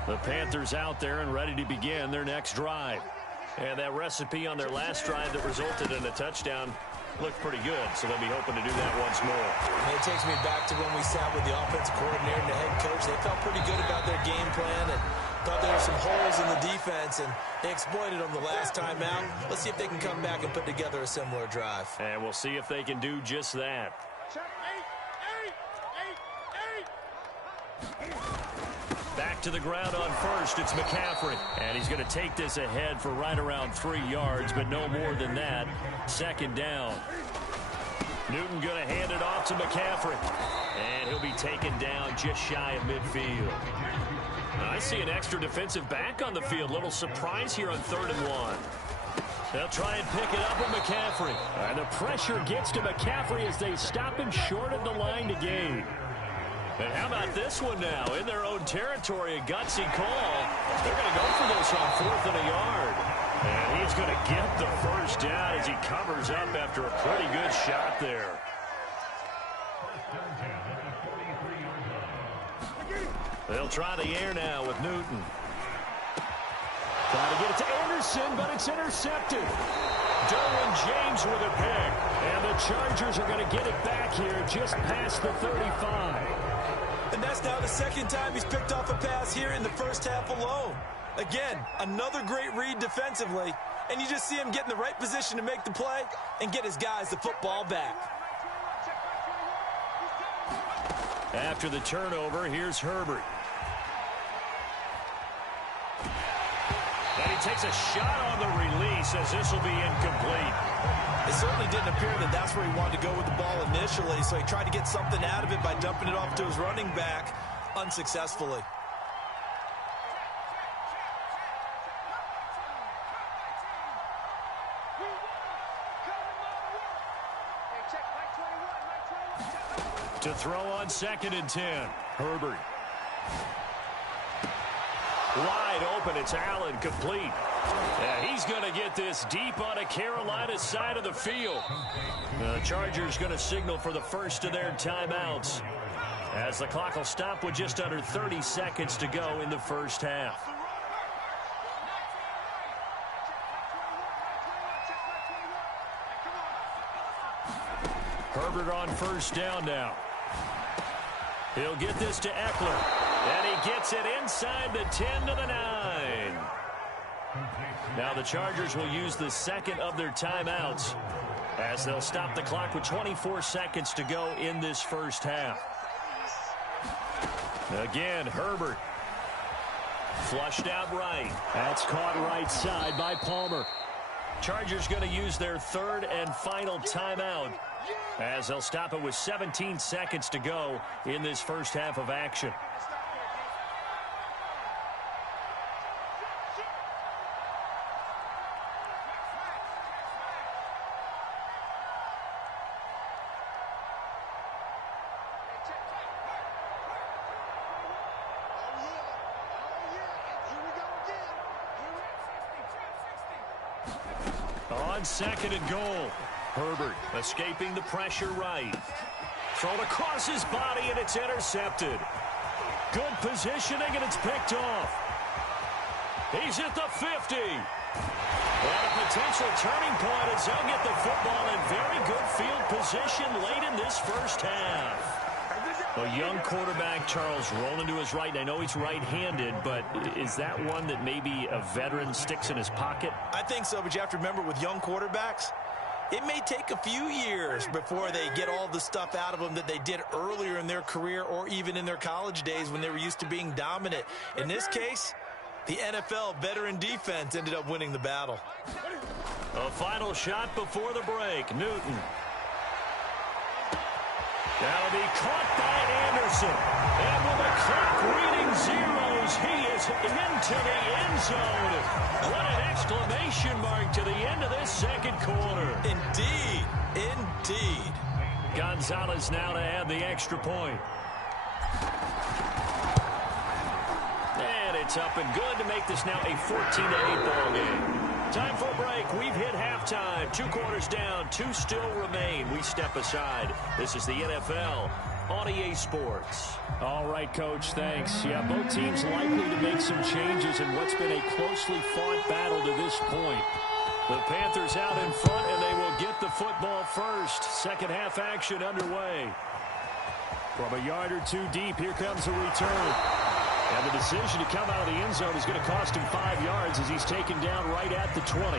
The Panthers out there and ready to begin their next drive. And that recipe on their last drive that resulted in a touchdown looked pretty good, so they'll be hoping to do that once more. And it takes me back to when we sat with the offensive coordinator and the head coach. They felt pretty good about their game plan and thought there were some holes in the defense, and they exploited them the last time out. Let's see if they can come back and put together a similar drive. And we'll see if they can do just that. Back to the ground on first. It's McCaffrey. And he's going to take this ahead for right around 3 yards, but no more than that. Second down. Newton going to hand it off to McCaffrey. And he'll be taken down just shy of midfield. Now, I see an extra defensive back on the field. Little surprise here on 3rd and 1. They'll try and pick it up with McCaffrey. And the pressure gets to McCaffrey as they stop him short of the line to gain. And how about this one now? In their own territory, a gutsy call. They're going to go for this on 4th and a yard. And he's going to get the first down as he covers up after a pretty good shot there. They'll try the air now with Newton. Trying to get it to Anderson, but it's intercepted. Derwin James with a pick. And the Chargers are going to get it back here just past the 35. And that's now the second time he's picked off a pass here in the first half alone. Again, another great read defensively. And you just see him get in the right position to make the play and get his guys the football back. After the turnover, here's Herbert. And he takes a shot on the release as this will be incomplete. It certainly didn't appear that that's where he wanted to go with the ball initially, so he tried to get something out of it by dumping it off to his running back unsuccessfully. To throw on 2nd and 10. Herbert. Wide open. It's Allen, complete. Yeah, he's going to get this deep on a Carolina side of the field. The Chargers going to signal for the first of their timeouts as the clock will stop with just under 30 seconds to go in the first half. Herbert on first down now. He'll get this to Eckler. And he gets it inside the 10 to the 9. Now the Chargers will use the second of their timeouts as they'll stop the clock with 24 seconds to go in this first half. Again, Herbert. Flushed out right. That's caught right side by Palmer. Chargers going to use their third and final timeout as they'll stop it with 17 seconds to go in this first half of action. On 2nd and goal. Herbert escaping the pressure right. Thrown across his body, and it's intercepted. Good positioning, and it's picked off. He's at the 50. And a potential turning point as they'll get the football in very good field position late in this first half. A young quarterback, Charles, rolling to his right. I know he's right-handed, but is that one that maybe a veteran sticks in his pocket? I think so, but you have to remember with young quarterbacks, it may take a few years before they get all the stuff out of them that they did earlier in their career or even in their college days when they were used to being dominant. In this case, the NFL veteran defense ended up winning the battle. A final shot before the break. Newton. That'll be caught by Anderson. And with the clock reading zeros, he is into the end zone. What an exclamation mark to the end of this second quarter. Indeed. Indeed. Gonzalez now to add the extra point. And it's up and good to make this now a 14-8 ball game. Time for a break. We've hit halftime. 2 quarters down. 2 still remain. We step aside. This is the NFL on EA Sports. All right, Coach, thanks. Yeah, both teams likely to make some changes in what's been a closely fought battle to this point. The Panthers out in front, and they will get the football first. Second half action underway. From a yard or 2 deep, here comes a return. And the decision to come out of the end zone is going to cost him 5 yards as he's taken down right at the 20.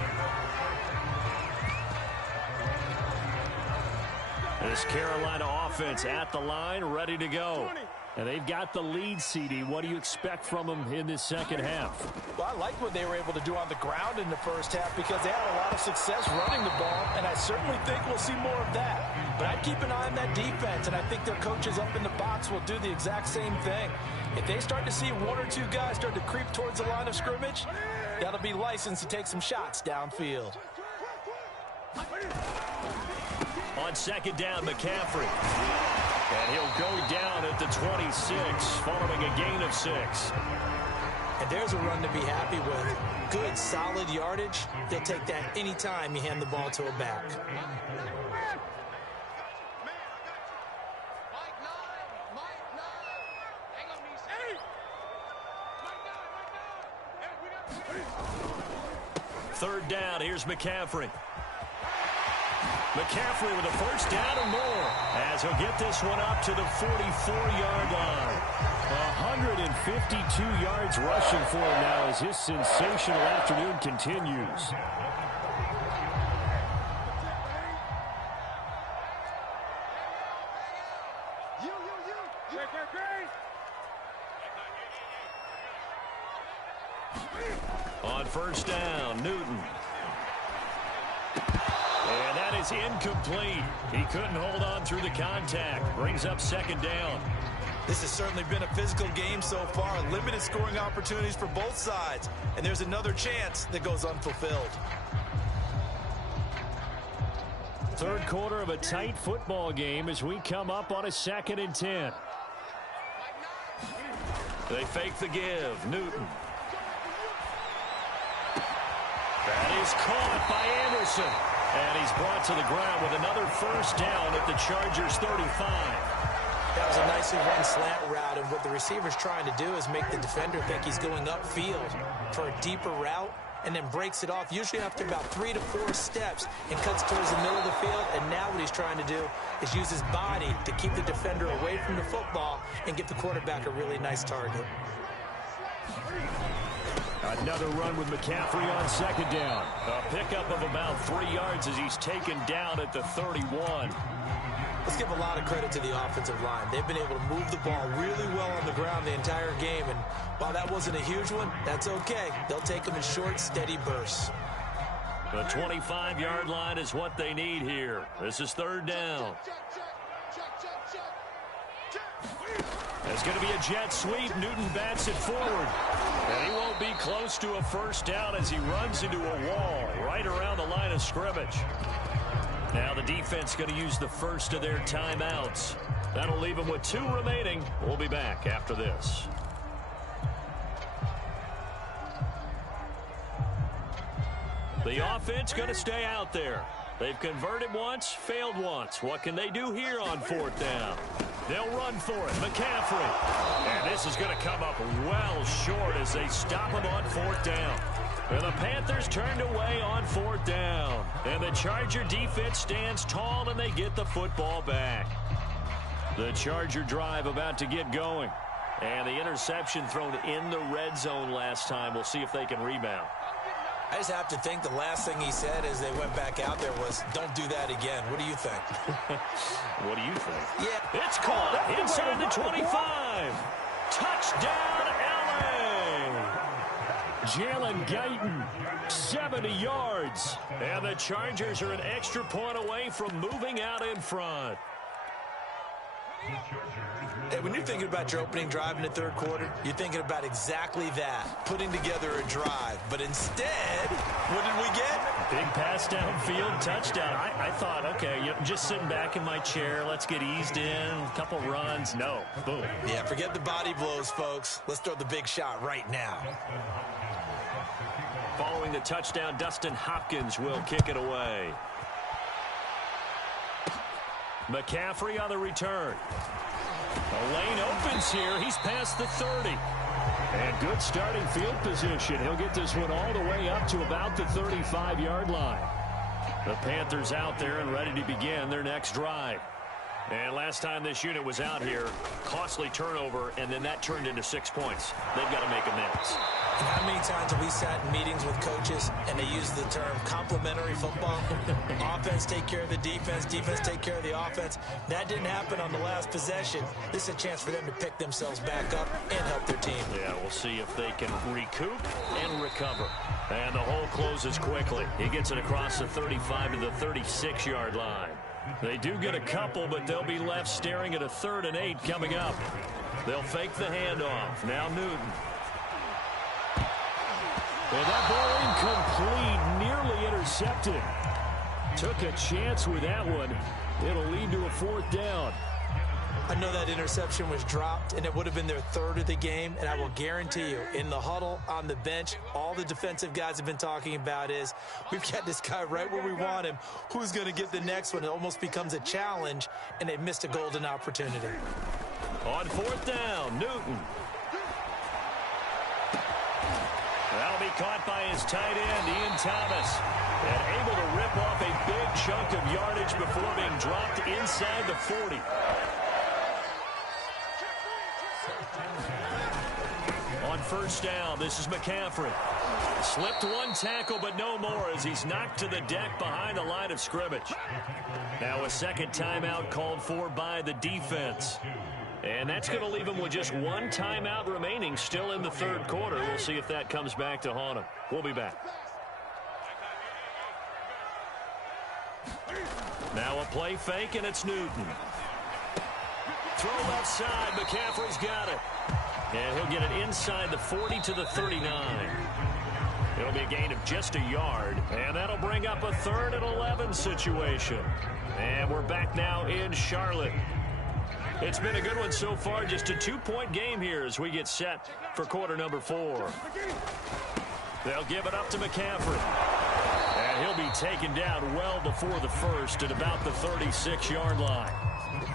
This Carolina offense at the line, ready to go. And they've got the lead, CD. What do you expect from them in this second half? Well, I like what they were able to do on the ground in the first half because they had a lot of success running the ball, and I certainly think we'll see more of that. But I'd keep an eye on that defense, and I think their coaches up in the box will do the exact same thing. If they start to see 1 or 2 guys start to creep towards the line of scrimmage, that'll be licensed to take some shots downfield. On second down, McCaffrey. And he'll go down at the 26, following a gain of 6. And there's a run to be happy with. Good, solid yardage. They'll take that anytime you hand the ball to a back. Third down, here's McCaffrey. McCaffrey with a first down and more as he'll get this one up to the 44-yard line. 152 yards rushing for him now as his sensational afternoon continues. On first down, Newton. And that is incomplete. He couldn't hold on through the contact. Brings up second down. This has certainly been a physical game so far. Limited scoring opportunities for both sides. And there's another chance that goes unfulfilled. Third quarter of a tight football game as we come up on a 2nd and 10. They fake the give. Newton. That is caught by Anderson. And he's brought to the ground with another first down at the Chargers' 35. That was a nicely run slant route, and what the receiver's trying to do is make the defender think he's going upfield for a deeper route, and then breaks it off, usually after about 3 to 4 steps, and cuts towards the middle of the field. And now what he's trying to do is use his body to keep the defender away from the football and give the quarterback a really nice target. Another run with McCaffrey on second down. A pickup of about 3 yards as he's taken down at the 31. Let's give a lot of credit to the offensive line. They've been able to move the ball really well on the ground the entire game. And while that wasn't a huge one, that's okay. They'll take them in short, steady bursts. The 25-yard line is what they need here. This is third down. It's going to be a jet sweep. Newton bats it forward. And he won't be close to a first down as he runs into a wall right around the line of scrimmage. Now the defense going to use the first of their timeouts. That'll leave them with 2 remaining. We'll be back after this. The offense going to stay out there. They've converted once, failed once. What can they do here on 4th down? They'll run for it. McCaffrey. And this is going to come up well short as they stop him on 4th down. And the Panthers turned away on 4th down. And the Charger defense stands tall and they get the football back. The Charger drive about to get going. And the interception thrown in the red zone last time. We'll see if they can rebound. I just have to think the last thing he said as they went back out there was, don't do that again. What do you think? What do you think? Yeah. It's caught inside the 25. Touchdown, LA. Jalen Guyton, 70 yards. And the Chargers are an extra point away from moving out in front. Hey, when you're thinking about your opening drive in the third quarter, you're thinking about exactly that, putting together a drive. But instead, what did we get? Big pass downfield, touchdown. I thought, okay, just sitting back in my chair, let's get eased in, a couple runs. No, boom. Yeah, forget the body blows, folks. Let's throw the big shot right now. Following the touchdown, Dustin Hopkins will kick it away. McCaffrey on the return. The lane opens here. He's past the 30. And good starting field position. He'll get this one all the way up to about the 35-yard line. The Panthers out there and ready to begin their next drive. And last time this unit was out here, costly turnover, and then that turned into 6 points. They've got to make amends. How many times have we sat in meetings with coaches and they use the term complementary football? Offense take care of the defense, defense take care of the offense. That didn't happen on the last possession. This is a chance for them to pick themselves back up and help their team. Yeah, we'll see if they can recoup and recover. And the hole closes quickly. He gets it across the 35 to the 36-yard line. They do get a couple, but they'll be left staring at a 3rd and 8 coming up. They'll fake the handoff. Now Newton. And that ball incomplete, nearly intercepted. Took a chance with that one. It'll lead to a 4th down. I know that interception was dropped, and it would have been their 3rd of the game, and I will guarantee you, in the huddle, on the bench, all the defensive guys have been talking about is, we've got this guy right where we want him. Who's going to get the next one? It almost becomes a challenge, and they've missed a golden opportunity. On 4th down, Newton. That'll be caught by his tight end, Ian Thomas. And able to rip off a big chunk of yardage before being dropped inside the 40. On 1st down, this is McCaffrey. Slipped one tackle, but no more as he's knocked to the deck behind the line of scrimmage. Now a 2nd timeout called for by the defense. And that's going to leave him with just one timeout remaining still in the 3rd quarter. We'll see if that comes back to haunt him. We'll be back. Now a play fake, and it's Newton. Throw left side. McCaffrey's got it. And he'll get it inside the 40 to the 39. It'll be a gain of just a yard. And that'll bring up a 3rd and 11 situation. And we're back now in Charlotte. It's been a good one so far. Just a 2-point game here as we get set for quarter number 4. They'll give it up to McCaffrey. And he'll be taken down well before the 1st at about the 36-yard line.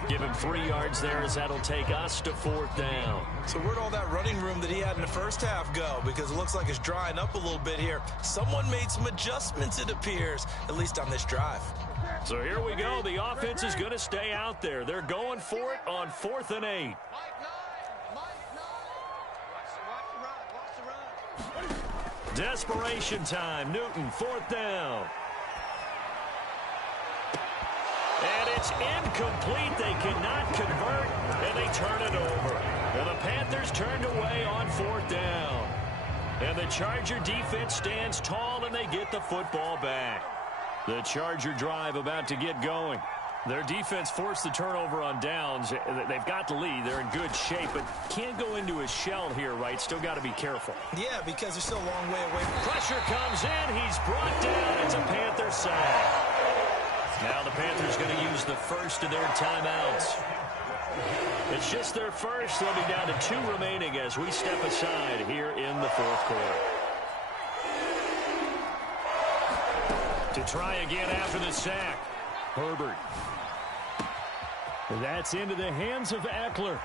Give him 3 yards there as that'll take us to 4th down. So where'd all that running room that he had in the first half go? Because it looks like it's drying up a little bit here. Someone made some adjustments, it appears, at least on this drive. So here we go. The offense is going to stay out there. They're going for it on 4th and 8. Desperation time. Newton, 4th down. And it's incomplete. They cannot convert, and they turn it over. And the Panthers turned away on 4th down. And the Charger defense stands tall, and they get the football back. The Charger drive about to get going. Their defense forced the turnover on downs. They've got the lead. They're in good shape, but can't go into a shell here, right? Still got to be careful. Yeah, because they're still a long way away. Pressure comes in. He's brought down. It's a Panther sack. Now the Panthers going to use the first of their timeouts. It's just their first. They'll be down to 2 remaining as we step aside here in the 4th quarter. To try again after the sack. Herbert. That's into the hands of Eckler.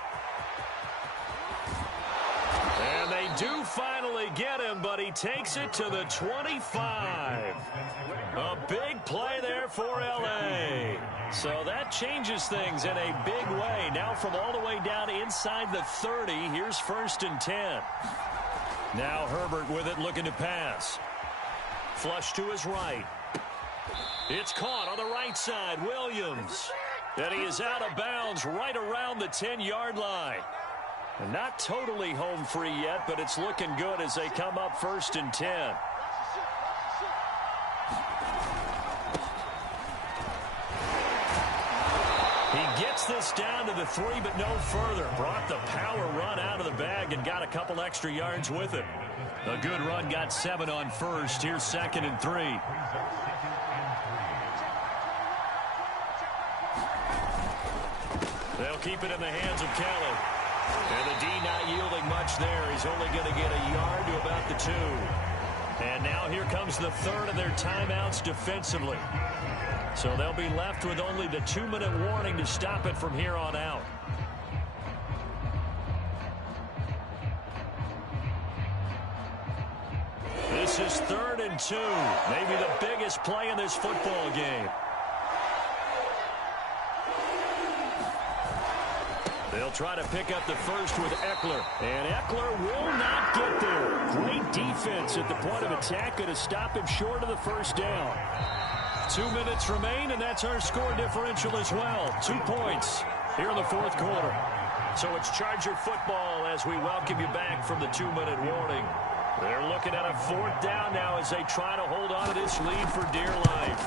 And they do finally get him, but he takes it to the 25. A big play there for L.A. So that changes things in a big way. Now from all the way down inside the 30, here's 1st and 10. Now Herbert with it, looking to pass. Flush to his right. It's caught on the right side. Williams. And he is out of bounds right around the 10-yard line. Not totally home free yet, but it's looking good as they come up 1st and 10. He gets Cuts this down to the 3, but no further. Brought the power run out of the bag and got a couple extra yards with it. A good run got 7 on first. Here's 2nd and 3. They'll keep it in the hands of Kelly. And the D not yielding much there. He's only going to get a yard to about the 2. And now here comes the 3rd of their timeouts defensively. So they'll be left with only the 2-minute warning to stop it from here on out. This is 3rd and 2. Maybe the biggest play in this football game. They'll try to pick up the first with Eckler. And Eckler will not get there. Great defense at the point of attack. Going to stop him short of the first down. 2 minutes remain, and that's our score differential as well. 2 points here in the 4th quarter. So it's Charger football as we welcome you back from the 2-minute warning. They're looking at a 4th down now as they try to hold on to this lead for dear life.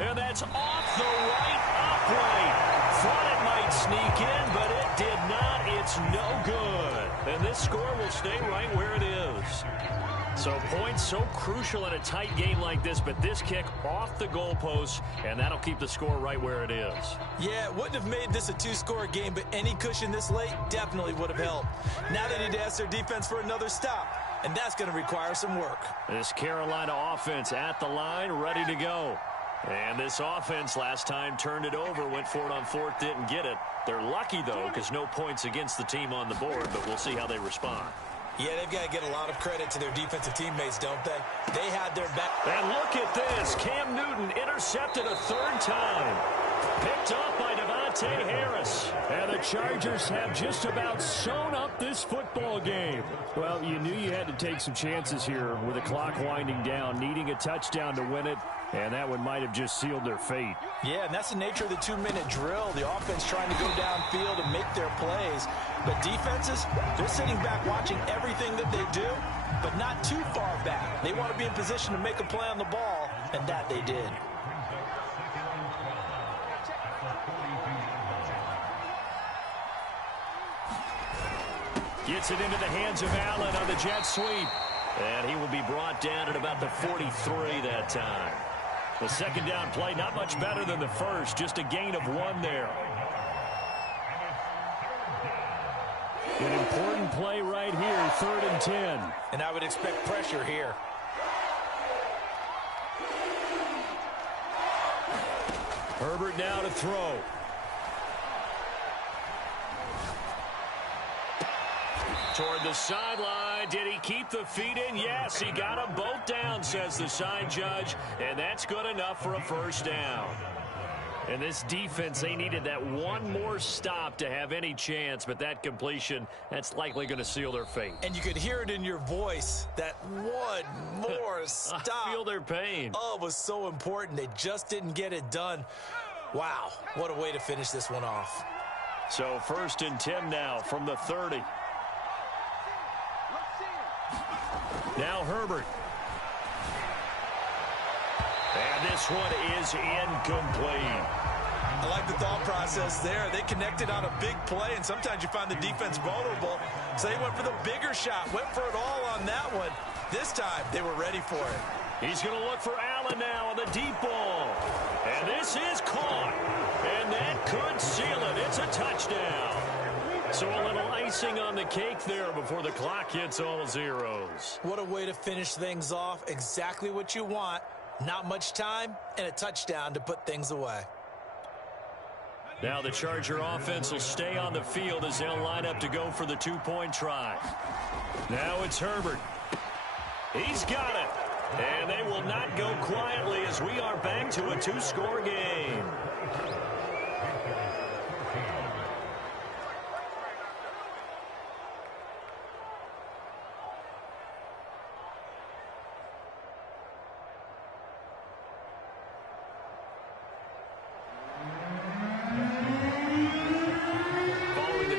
And that's off the right upright. Thought it might sneak in, but it did not. It's no good. And this score will stay right where it is. So points so crucial in a tight game like this, but this kick off the goalpost, and that'll keep the score right where it is. Yeah, it wouldn't have made this a 2-score game, but any cushion this late definitely would have helped. Now they need to ask their defense for another stop, and that's going to require some work. This Carolina offense at the line, ready to go. And this offense last time turned it over, went for it on 4th, didn't get it. They're lucky, though, because no points against the team on the board, but we'll see how they respond. Yeah, they've got to get a lot of credit to their defensive teammates, don't they? They had their back. And look at this. Cam Newton intercepted a 3rd time. Picked off by Devontae Harris. And the Chargers have just about sewn up this football game. Well, you knew you had to take some chances here with the clock winding down, needing a touchdown to win it, and that one might have just sealed their fate. Yeah, and that's the nature of the 2-minute drill. The offense trying to go downfield and make their plays. But defenses, they're sitting back watching everything that they do, but not too far back. They want to be in position to make a play on the ball, and that they did. Gets it into the hands of Allen on the jet sweep. And he will be brought down at about the 43 that time. The 2nd down play, not much better than the first, just a gain of 1 there. An important play right here, 3rd and 10. And I would expect pressure here. Herbert now to throw. Toward the sideline. Did he keep the feet in? Yes, he got them both down, says the side judge. And that's good enough for a 1st down. And this defense, they needed that one more stop to have any chance, but that completion, that's likely going to seal their fate. And you could hear it in your voice, that one more stop. I feel their pain. Oh, it was so important. They just didn't get it done. Wow, what a way to finish this one off. So 1st and 10 now from the 30. Now Herbert. And this one is incomplete. I like the thought process there. They connected on a big play, and sometimes you find the defense vulnerable. So they went for the bigger shot, went for it all on that one. This time, they were ready for it. He's going to look for Allen now on the deep ball. And this is caught. And that could seal it. It's a touchdown. So a little icing on the cake there before the clock hits all zeros. What a way to finish things off. Exactly what you want. Not much time and a touchdown to put things away. Now the Charger offense will stay on the field as they'll line up to go for the 2-point try. Now it's Herbert. He's got it. And they will not go quietly as we are back to a 2-score game.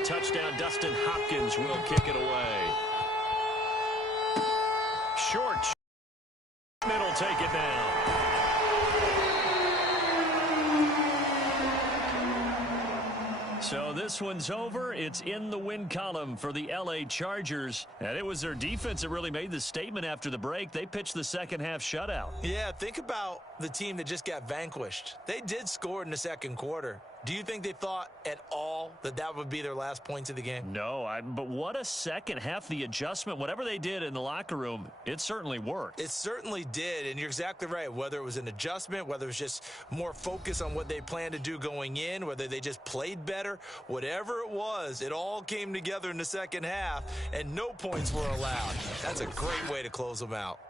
Touchdown, Dustin Hopkins will kick it away. Short. Middle take it down. So this one's over. It's in the win column for the L.A. Chargers. And it was their defense that really made the statement after the break. They pitched the second half shutout. Yeah, think about the team that just got vanquished. They did score in the second quarter. Do you think they thought at all that that would be their last points of the game? No, but what a second half. The adjustment, whatever they did in the locker room, it certainly worked. It certainly did, and you're exactly right. Whether it was an adjustment, whether it was just more focus on what they planned to do going in, whether they just played better, whatever it was, it all came together in the second half, and no points were allowed. That's a great way to close them out.